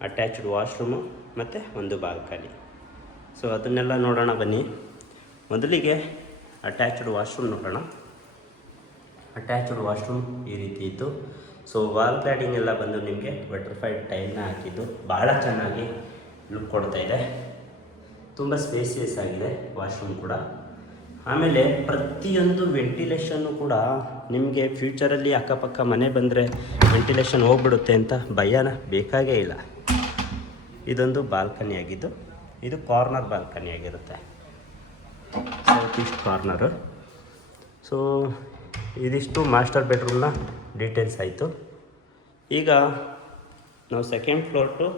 ಅಟ್ಯಾಚ್ಡ್ ವಾಶ್ರೂಮು ಮತ್ತು ಒಂದು ಬಾಲ್ಕನಿ. ಸೊ ಅದನ್ನೆಲ್ಲ ನೋಡೋಣ ಬನ್ನಿ. ಮೊದಲಿಗೆ ಅಟ್ಯಾಚ್ಡ್ ವಾಶ್ರೂಮ್ ನೋಡೋಣ. ಅಟ್ಯಾಚ್ಡ್ ವಾಶ್ರೂಮ್ ಈ ರೀತಿ ಇತ್ತು. ಸೊ ವಾಲ್ ಕ್ಲಾಡಿಂಗ್ ಎಲ್ಲ ಬಂದು ನಿಮಗೆ ಬಟರ್ಫ್ಲೈ ಟೈಲ್ನ ಹಾಕಿದ್ದು ಭಾಳ ಚೆನ್ನಾಗಿ ಲುಕ್ ಕೊಡ್ತಾ ಇದೆ. ತುಂಬ ಸ್ಪೇಸಿಯಸ್ ಆಗಿದೆ ವಾಶ್ರೂಮ್ ಕೂಡ. ಆಮೇಲೆ ಪ್ರತಿಯೊಂದು ವೆಂಟಿಲೇಷನ್ನು ಕೂಡ ನಿಮಗೆ ಫ್ಯೂಚರಲ್ಲಿ ಅಕ್ಕಪಕ್ಕ ಮನೆ ಬಂದರೆ ವೆಂಟಿಲೇಷನ್ ಹೋಗ್ಬಿಡುತ್ತೆ ಅಂತ ಭಯನ ಬೇಕಾಗೇ ಇಲ್ಲ. ಇದೊಂದು ಬಾಲ್ಕನಿ ಆಗಿದ್ದು, ಇದು ಕಾರ್ನರ್ ಬಾಲ್ಕನಿ ಆಗಿರುತ್ತೆ, ಸೌತ್ ಈಸ್ಟ್ ಕಾರ್ನರು. ಸೊ ಇದಿಷ್ಟು ಮಾಸ್ಟರ್ ಬೆಡ್ರೂಮ್ನ ಡೀಟೇಲ್ಸ್ ಆಯಿತು. ಈಗ ನಾವು ಸೆಕೆಂಡ್ ಫ್ಲೋರ್ ಟು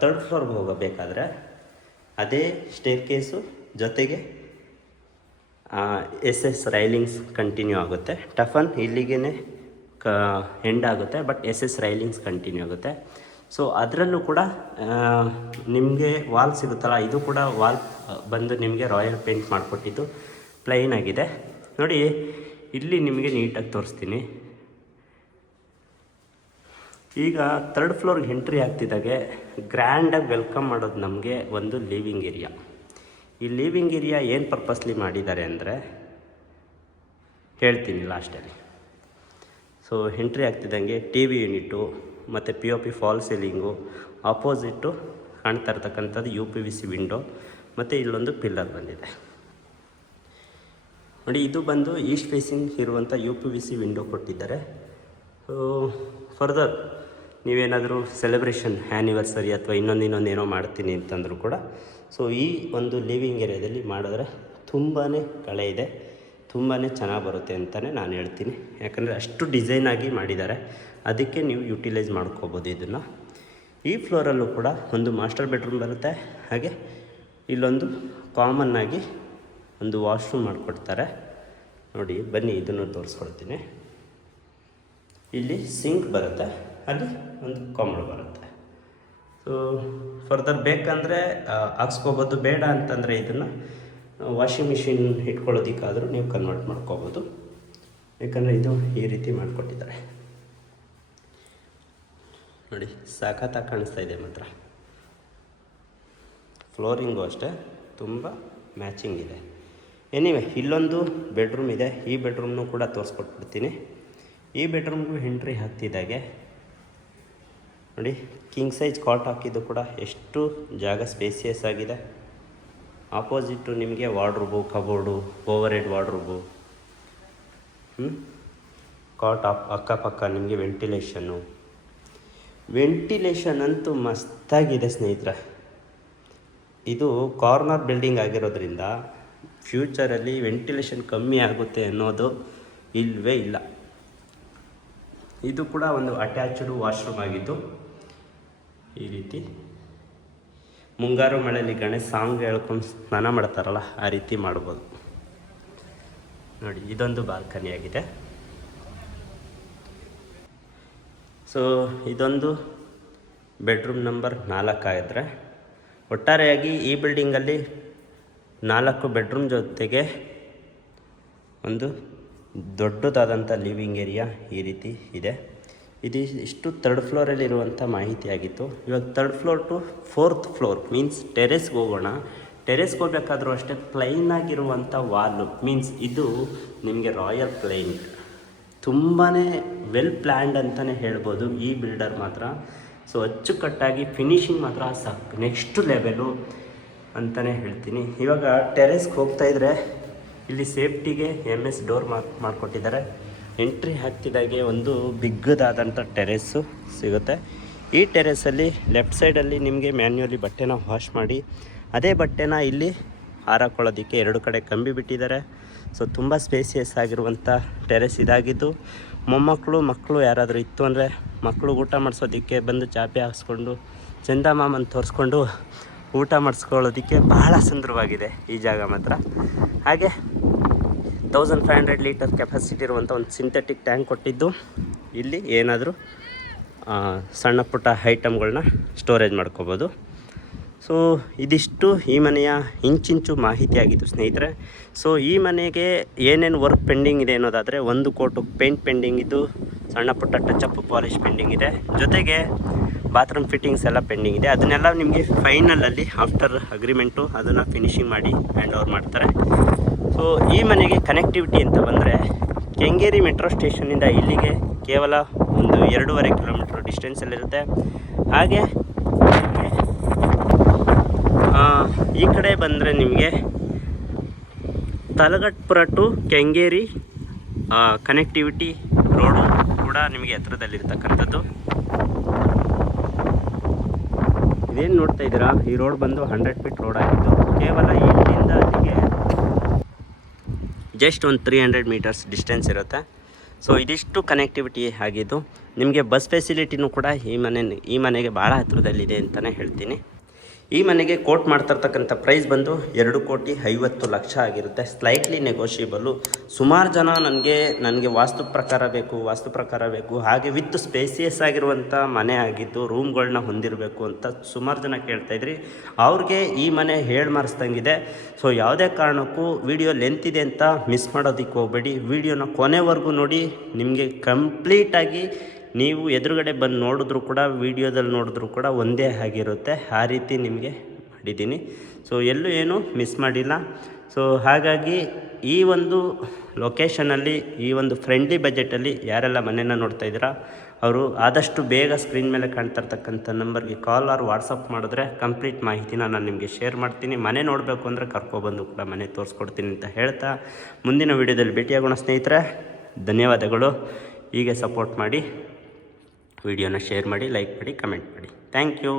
ಥರ್ಡ್ ಫ್ಲೋರ್ಗೆ ಹೋಗಬೇಕಾದ್ರೆ ಅದೇ ಸ್ಟೇರ್ ಕೇಸು ಜೊತೆಗೆ SS ರೈಲಿಂಗ್ಸ್ ಕಂಟಿನ್ಯೂ ಆಗುತ್ತೆ. ಟಫನ್ ಇಲ್ಲಿಗೇ ಎಂಡ್ ಆಗುತ್ತೆ, ಬಟ್ SS ರೈಲಿಂಗ್ಸ್ ಕಂಟಿನ್ಯೂ ಆಗುತ್ತೆ. ಸೊ ಅದರಲ್ಲೂ ಕೂಡ ನಿಮಗೆ ವಾಲ್ ಸಿಗುತ್ತಲ್ಲ, ಇದು ಕೂಡ ವಾಲ್ ಬಂದು ನಿಮಗೆ ರಾಯಲ್ ಪೇಂಟ್ ಮಾಡಿಕೊಟ್ಟಿದ್ದು ಪ್ಲೈನ್ ಆಗಿದೆ. ನೋಡಿ, ಇಲ್ಲಿ ನಿಮಗೆ ನೀಟಾಗಿ ತೋರಿಸ್ತೀನಿ. ಈಗ ಥರ್ಡ್ ಫ್ಲೋರ್ಗೆ ಎಂಟ್ರಿ ಆಗ್ತಿದ್ದಾಗೆ ಗ್ರ್ಯಾಂಡಾಗಿ ವೆಲ್ಕಮ್ ಮಾಡೋದು ನಮಗೆ ಒಂದು ಲಿವಿಂಗ್ ಏರಿಯಾ. ಈ ಲಿವಿಂಗ್ ಏರಿಯಾ ಏನು ಪರ್ಪಸ್ಲಿ ಮಾಡಿದ್ದಾರೆ ಅಂದರೆ ಹೇಳ್ತೀನಿ ಲಾಸ್ಟಲ್ಲಿ. ಸೊ ಎಂಟ್ರಿ ಆಗ್ತಿದ್ದಂಗೆ TV ಯೂನಿಟು ಮತ್ತು POP ಫಾಲ್ ಸೀಲಿಂಗು, ಆಪೋಸಿಟ್ಟು ಕಾಣ್ತಾ ಇರ್ತಕ್ಕಂಥದ್ದು UPVC ವಿಂಡೋ ಮತ್ತು ಇಲ್ಲೊಂದು ಪಿಲ್ಲರ್ ಬಂದಿದೆ ನೋಡಿ. ಇದು ಬಂದು ಈಸ್ಟ್ ಫೇಸಿಂಗ್ ಇರುವಂಥ UPVC ವಿಂಡೋ ಕೊಟ್ಟಿದ್ದಾರೆ. ಫರ್ದರ್ ನೀವೇನಾದರೂ ಸೆಲೆಬ್ರೇಷನ್ ಆ್ಯನಿವರ್ಸರಿ ಅಥವಾ ಇನ್ನೊಂದೇನೋ ಮಾಡ್ತೀನಿ ಅಂತಂದರೂ ಕೂಡ ಸೊ ಈ ಒಂದು ಲಿವಿಂಗ್ ಏರಿಯಾದಲ್ಲಿ ಮಾಡಿದ್ರೆ ತುಂಬಾ ಕಳೆ ಇದೆ, ತುಂಬಾ ಚೆನ್ನಾಗಿ ಬರುತ್ತೆ ಅಂತಲೇ ನಾನು ಹೇಳ್ತೀನಿ. ಯಾಕಂದರೆ ಅಷ್ಟು ಡಿಸೈನಾಗಿ ಮಾಡಿದ್ದಾರೆ, ಅದಕ್ಕೆ ನೀವು ಯುಟಿಲೈಸ್ ಮಾಡ್ಕೋಬೋದು ಇದನ್ನು. ಈ ಫ್ಲೋರಲ್ಲೂ ಕೂಡ ಒಂದು ಮಾಸ್ಟರ್ ಬೆಡ್ರೂಮ್ ಬರುತ್ತೆ, ಹಾಗೆ ಇಲ್ಲೊಂದು ಕಾಮನ್ನಾಗಿ ಒಂದು ವಾಶ್ರೂಮ್ ಮಾಡಿಕೊಡ್ತಾರೆ. ನೋಡಿ ಬನ್ನಿ, ಇದನ್ನು ತೋರಿಸ್ಕೊಡ್ತೀನಿ. ಇಲ್ಲಿ ಸಿಂಕ್ ಬರುತ್ತೆ, ಅಲ್ಲಿ ಒಂದು ಕಾಮನ್ ಬರುತ್ತೆ. ಸೊ ಫರ್ದರ್ ಬೇಕಂದರೆ ಹಾಕ್ಸ್ಕೋಬೋದು, ಬೇಡ ಅಂತಂದರೆ ಇದನ್ನು ವಾಷಿಂಗ್ ಮಿಷಿನ್ ಇಟ್ಕೊಳ್ಳೋದಕ್ಕಾದರೂ ನೀವು ಕನ್ವರ್ಟ್ ಮಾಡ್ಕೋಬೋದು. ಯಾಕಂದರೆ ಇದು ಈ ರೀತಿ ಮಾಡಿಕೊಟ್ಟಿದ್ದಾರೆ. ನೋಡಿ ಸಖತ್ತಾಗಿ ಕಾಣಿಸ್ತಾ ಇದೆ ಮಾತ್ರ. ಫ್ಲೋರಿಂಗು ಅಷ್ಟೇ ತುಂಬ ಮ್ಯಾಚಿಂಗ್ ಇದೆ. ಎನಿವೆ ಇಲ್ಲೊಂದು ಬೆಡ್ರೂಮ್ ಇದೆ, ಈ ಬೆಡ್ರೂಮ್ನು ಕೂಡ ತೋರಿಸ್ಕೊಟ್ಬಿಡ್ತೀನಿ. ಈ ಬೆಡ್ರೂಮ್ಗೂ ಎಂಟ್ರಿ ಹಾಕ್ತಿದ್ದಾಗೆ ನೋಡಿ ಕಿಂಗ್ ಸೈಜ್ ಕಾಟ್ ಹಾಕಿದ್ದು ಕೂಡ ಎಷ್ಟು ಜಾಗ ಸ್ಪೇಸಿಯಸ್ ಆಗಿದೆ. ಆಪೋಸಿಟ್ಟು ನಿಮಗೆ wardrobe, cupboard, overhead wardrobe, cot ಅಕ್ಕಪಕ್ಕ ನಿಮಗೆ ವೆಂಟಿಲೇಷನ್ ಅಂತೂ ಮಸ್ತಾಗಿದೆ ಸ್ನೇಹಿತರೆ. ಇದು ಕಾರ್ನರ್ ಬಿಲ್ಡಿಂಗ್ ಆಗಿರೋದ್ರಿಂದ ಫ್ಯೂಚರಲ್ಲಿ ವೆಂಟಿಲೇಷನ್ ಕಮ್ಮಿ ಆಗುತ್ತೆ ಅನ್ನೋದು ಇಲ್ಲವೇ ಇಲ್ಲ. ಇದು ಕೂಡ ಒಂದು ಅಟ್ಯಾಚ್ಡ್ ವಾಶ್ರೂಮ್ ಆಗಿದ್ದು ಈ ರೀತಿ ಮುಂಗಾರು ಮಳೆಯಲ್ಲಿ ಗಣೇಶ ಸಾಂಗ್ ಹೇಳ್ಕೊಂಡು ಸ್ನಾನ ಮಾಡ್ತಾರಲ್ಲ ಆ ರೀತಿ ಮಾಡ್ಬೋದು. ನೋಡಿ ಇದೊಂದು ಬಾಲ್ಕನಿ ಆಗಿದೆ. ಸೊ ಇದೊಂದು ಬೆಡ್ರೂಮ್ ನಂಬರ್ 4 ಆಗಿದ್ರೆ, ಒಟ್ಟಾರೆಯಾಗಿ ಈ ಬಿಲ್ಡಿಂಗಲ್ಲಿ 4 ಬೆಡ್ರೂಮ್ ಜೊತೆಗೆ ಒಂದು ದೊಡ್ಡದಾದಂಥ ಲಿವಿಂಗ್ ಏರಿಯಾ ಈ ರೀತಿ ಇದೆ. ಇಷ್ಟು 3rd ಫ್ಲೋರಲ್ಲಿರುವಂಥ ಮಾಹಿತಿ ಆಗಿತ್ತು. ಇವಾಗ 3rd floor to 4th floor means ಟೆರೆಸ್ಗೆ ಹೋಗೋಣ. ಟೆರೆಸ್ಗೆ ಹೋಗ್ಬೇಕಾದ್ರೂ ಅಷ್ಟೇ ಪ್ಲೈನ್ ಆಗಿರುವಂಥ ವಾಲು, ಮೀನ್ಸ್ ಇದು ನಿಮಗೆ ರಾಯಲ್ ಪ್ಲೈನ್, ತುಂಬಾ ವೆಲ್ ಪ್ಲ್ಯಾಂಡ್ ಅಂತಲೇ ಹೇಳ್ಬೋದು ಈ ಬಿಲ್ಡರ್ ಮಾತ್ರ. ಸೊ ಅಚ್ಚುಕಟ್ಟಾಗಿ ಫಿನಿಶಿಂಗ್ ಮಾತ್ರ ನೆಕ್ಸ್ಟ್ ಲೆವೆಲು ಅಂತಲೇ ಹೇಳ್ತೀನಿ. ಇವಾಗ ಟೆರೆಸ್ಗೆ ಹೋಗ್ತಾಯಿದ್ರೆ ಇಲ್ಲಿ ಸೇಫ್ಟಿಗೆ MS ಡೋರ್ ಮಾಡಿಕೊಟ್ಟಿದ್ದಾರೆ. ಎಂಟ್ರಿ ಹಾಕ್ತಿದ್ದಾಗೆ ಒಂದು ಬಿಗ್ಗದಾದಂಥ ಟೆರೆಸ್ಸು ಸಿಗುತ್ತೆ. ಈ ಟೆರೆಸಲ್ಲಿ ಲೆಫ್ಟ್ ಸೈಡಲ್ಲಿ ನಿಮಗೆ ಮ್ಯಾನ್ಯುವಲಿ ಬಟ್ಟೆನ ವಾಶ್ ಮಾಡಿ ಅದೇ ಬಟ್ಟೆನ ಇಲ್ಲಿ ಹಾರಾಕೊಳ್ಳೋದಕ್ಕೆ 2 ಕಡೆ ಕಂಬಿ ಬಿಟ್ಟಿದ್ದಾರೆ. ಸೊ ತುಂಬ ಸ್ಪೇಸಿಯಸ್ ಆಗಿರುವಂಥ ಟೆರೆಸ್ ಇದಾಗಿದ್ದು, ಮಕ್ಕಳು ಯಾರಾದರೂ ಇತ್ತು ಅಂದರೆ ಮಕ್ಕಳು ಊಟ ಮಾಡಿಸೋದಕ್ಕೆ ಬಂದು ಚಾಪೆ ಹಾಕ್ಸ್ಕೊಂಡು ಚಂದಮಾಮನ ತೋರಿಸ್ಕೊಂಡು ಊಟ ಮಾಡಿಸ್ಕೊಳ್ಳೋದಕ್ಕೆ ಬಹಳ ಸುಂದರವಾಗಿದೆ ಈ ಜಾಗ ಮಾತ್ರ. ಹಾಗೆ 1500 ಲೀಟರ್ ಕೆಪಾಸಿಟಿ ಇರುವಂಥ ಒಂದು ಸಿಂಥೆಟಿಕ್ ಟ್ಯಾಂಕ್ ಕೊಟ್ಟಿದ್ದು, ಇಲ್ಲಿ ಏನಾದರೂ ಸಣ್ಣ ಪುಟ್ಟ ಐಟಮ್ಗಳನ್ನ ಸ್ಟೋರೇಜ್ ಮಾಡ್ಕೋಬೋದು. ಸೊ ಇದಿಷ್ಟು ಈ ಮನೆಯ ಇಂಚಿಂಚು ಮಾಹಿತಿ ಆಗಿತ್ತು ಸ್ನೇಹಿತರೆ. ಸೊ ಈ ಮನೆಗೆ ಏನೇನು ವರ್ಕ್ ಪೆಂಡಿಂಗ್ ಇದೆ ಅನ್ನೋದಾದರೆ, 1 ಕೋಟು ಪೇಂಟ್ ಪೆಂಡಿಂಗ್ ಇದ್ದು, ಸಣ್ಣ ಪುಟ್ಟ ಟಚಪ್ ಪಾಲಿಶ್ ಪೆಂಡಿಂಗ್ ಇದೆ, ಜೊತೆಗೆ ಬಾತ್ರೂಮ್ ಫಿಟ್ಟಿಂಗ್ಸ್ ಎಲ್ಲ ಪೆಂಡಿಂಗ್ ಇದೆ. ಅದನ್ನೆಲ್ಲ ನಿಮಗೆ ಫೈನಲಲ್ಲಿ ಆಫ್ಟರ್ ಅಗ್ರಿಮೆಂಟು ಅದನ್ನು ಫಿನಿಶಿಂಗ್ ಮಾಡಿ ಹ್ಯಾಂಡ್ ಓವರ್ ಮಾಡ್ತಾರೆ. ಸೊ ಈ ಮನೆಗೆ ಕನೆಕ್ಟಿವಿಟಿ ಅಂತ ಬಂದರೆ, ಕೆಂಗೇರಿ ಮೆಟ್ರೋ ಸ್ಟೇಷನ್ನಿಂದ ಇಲ್ಲಿಗೆ ಕೇವಲ ಒಂದು 2.5 ಕಿಲೋಮೀಟ್ರ್ ಡಿಸ್ಟೆನ್ಸಲ್ಲಿರುತ್ತೆ. ಹಾಗೆ ಈ ಕಡೆ ಬಂದರೆ ನಿಮಗೆ Talagatpura to Kengeri connectivity road ಕೂಡ ನಿಮಗೆ ಹತ್ರದಲ್ಲಿರ್ತಕ್ಕಂಥದ್ದು. ಇದೇನು ನೋಡ್ತಾ ಇದ್ದೀರಾ, ಈ ರೋಡ್ ಬಂದು 100 ಫೀಟ್ ರೋಡ್ ಆಗಿದ್ದು, ಕೇವಲ ಇಲ್ಲಿಂದ ಅಲ್ಲಿಗೆ ಜಸ್ಟ್ ಒಂದು 300 ಮೀಟರ್ಸ್ ಡಿಸ್ಟೆನ್ಸ್ ಇರುತ್ತೆ. ಸೊ ಇದಿಷ್ಟು ಕನೆಕ್ಟಿವಿಟಿ ಆಗಿದ್ದು, ನಿಮಗೆ ಬಸ್ ಫೆಸಿಲಿಟಿನೂ ಕೂಡ ಈ ಮನೆಗೆ ಭಾಳ ಹತ್ರದಲ್ಲಿದೆ ಅಂತಲೇ ಹೇಳ್ತೀನಿ. ಈ ಮನೆಗೆ ಕೋಟ್ ಮಾಡ್ತಿರ್ತಕ್ಕಂಥ ಪ್ರೈಸ್ ಬಂದು 2,50,00,000 ಆಗಿರುತ್ತೆ. Slightly negotiable. ಸುಮಾರು ಜನ ನನಗೆ ವಾಸ್ತು ಪ್ರಕಾರ ಬೇಕು ಹಾಗೆ ವಿತ್ ಸ್ಪೇಸಿಯಸ್ ಆಗಿರುವಂಥ ಮನೆ ಆಗಿದ್ದು ರೂಮ್ಗಳನ್ನ ಹೊಂದಿರಬೇಕು ಅಂತ ಸುಮಾರು ಜನ ಕೇಳ್ತಾಯಿದ್ರಿ. ಅವ್ರಿಗೆ ಈ ಮನೆ ಮಾರಿಸ್ದಂಗಿದೆ. ಸೊ ಯಾವುದೇ ಕಾರಣಕ್ಕೂ ವಿಡಿಯೋ ಲೆಂತ್ ಇದೆ ಅಂತ ಮಿಸ್ ಮಾಡೋದಕ್ಕೆ ಹೋಗಬೇಡಿ. ವಿಡಿಯೋನ ಕೊನೆವರೆಗೂ ನೋಡಿ. ನಿಮಗೆ ಕಂಪ್ಲೀಟಾಗಿ ನೀವು ಎದುರುಗಡೆ ಬಂದು ನೋಡಿದ್ರು ಕೂಡ, ವೀಡಿಯೋದಲ್ಲಿ ನೋಡಿದ್ರು ಕೂಡ ಒಂದೇ ಆಗಿರುತ್ತೆ. ಆ ರೀತಿ ನಿಮಗೆ ಮಾಡಿದ್ದೀನಿ. ಸೊ ಎಲ್ಲೂ ಏನೂ ಮಿಸ್ ಮಾಡಿಲ್ಲ. ಸೊ ಹಾಗಾಗಿ ಈ ಒಂದು ಲೊಕೇಶನಲ್ಲಿ, ಈ ಒಂದು ಫ್ರೆಂಡ್ಲಿ ಬಜೆಟಲ್ಲಿ ಯಾರೆಲ್ಲ ಮನೆಯನ್ನು ನೋಡ್ತಾ ಇದ್ದೀರಾ ಅವರು ಆದಷ್ಟು ಬೇಗ ಸ್ಕ್ರೀನ್ ಮೇಲೆ ಕಾಣ್ತಾ ಇರ್ತಕ್ಕಂಥ ನಂಬರ್ಗೆ ಕಾಲ್ ಆರ್ ವಾಟ್ಸಪ್ ಮಾಡಿದ್ರೆ ಕಂಪ್ಲೀಟ್ ಮಾಹಿತಿನ ನಾನು ನಿಮಗೆ ಶೇರ್ ಮಾಡ್ತೀನಿ. ಮನೆ ನೋಡಬೇಕು ಅಂದರೆ ಕರ್ಕೊಬಂದು ಕೂಡ ಮನೆ ತೋರಿಸ್ಕೊಡ್ತೀನಿ ಅಂತ ಹೇಳ್ತಾ, ಮುಂದಿನ ವೀಡಿಯೋದಲ್ಲಿ ಭೇಟಿಯಾಗೋಣ ಸ್ನೇಹಿತರೆ. ಧನ್ಯವಾದಗಳು. ಹೀಗೆ ಸಪೋರ್ಟ್ ಮಾಡಿ, ವಿಡಿಯೋನ ಶೇರ್ ಮಾಡಿ, ಲೈಕ್ ಮಾಡಿ, ಕಮೆಂಟ್ ಮಾಡಿ. Thank you.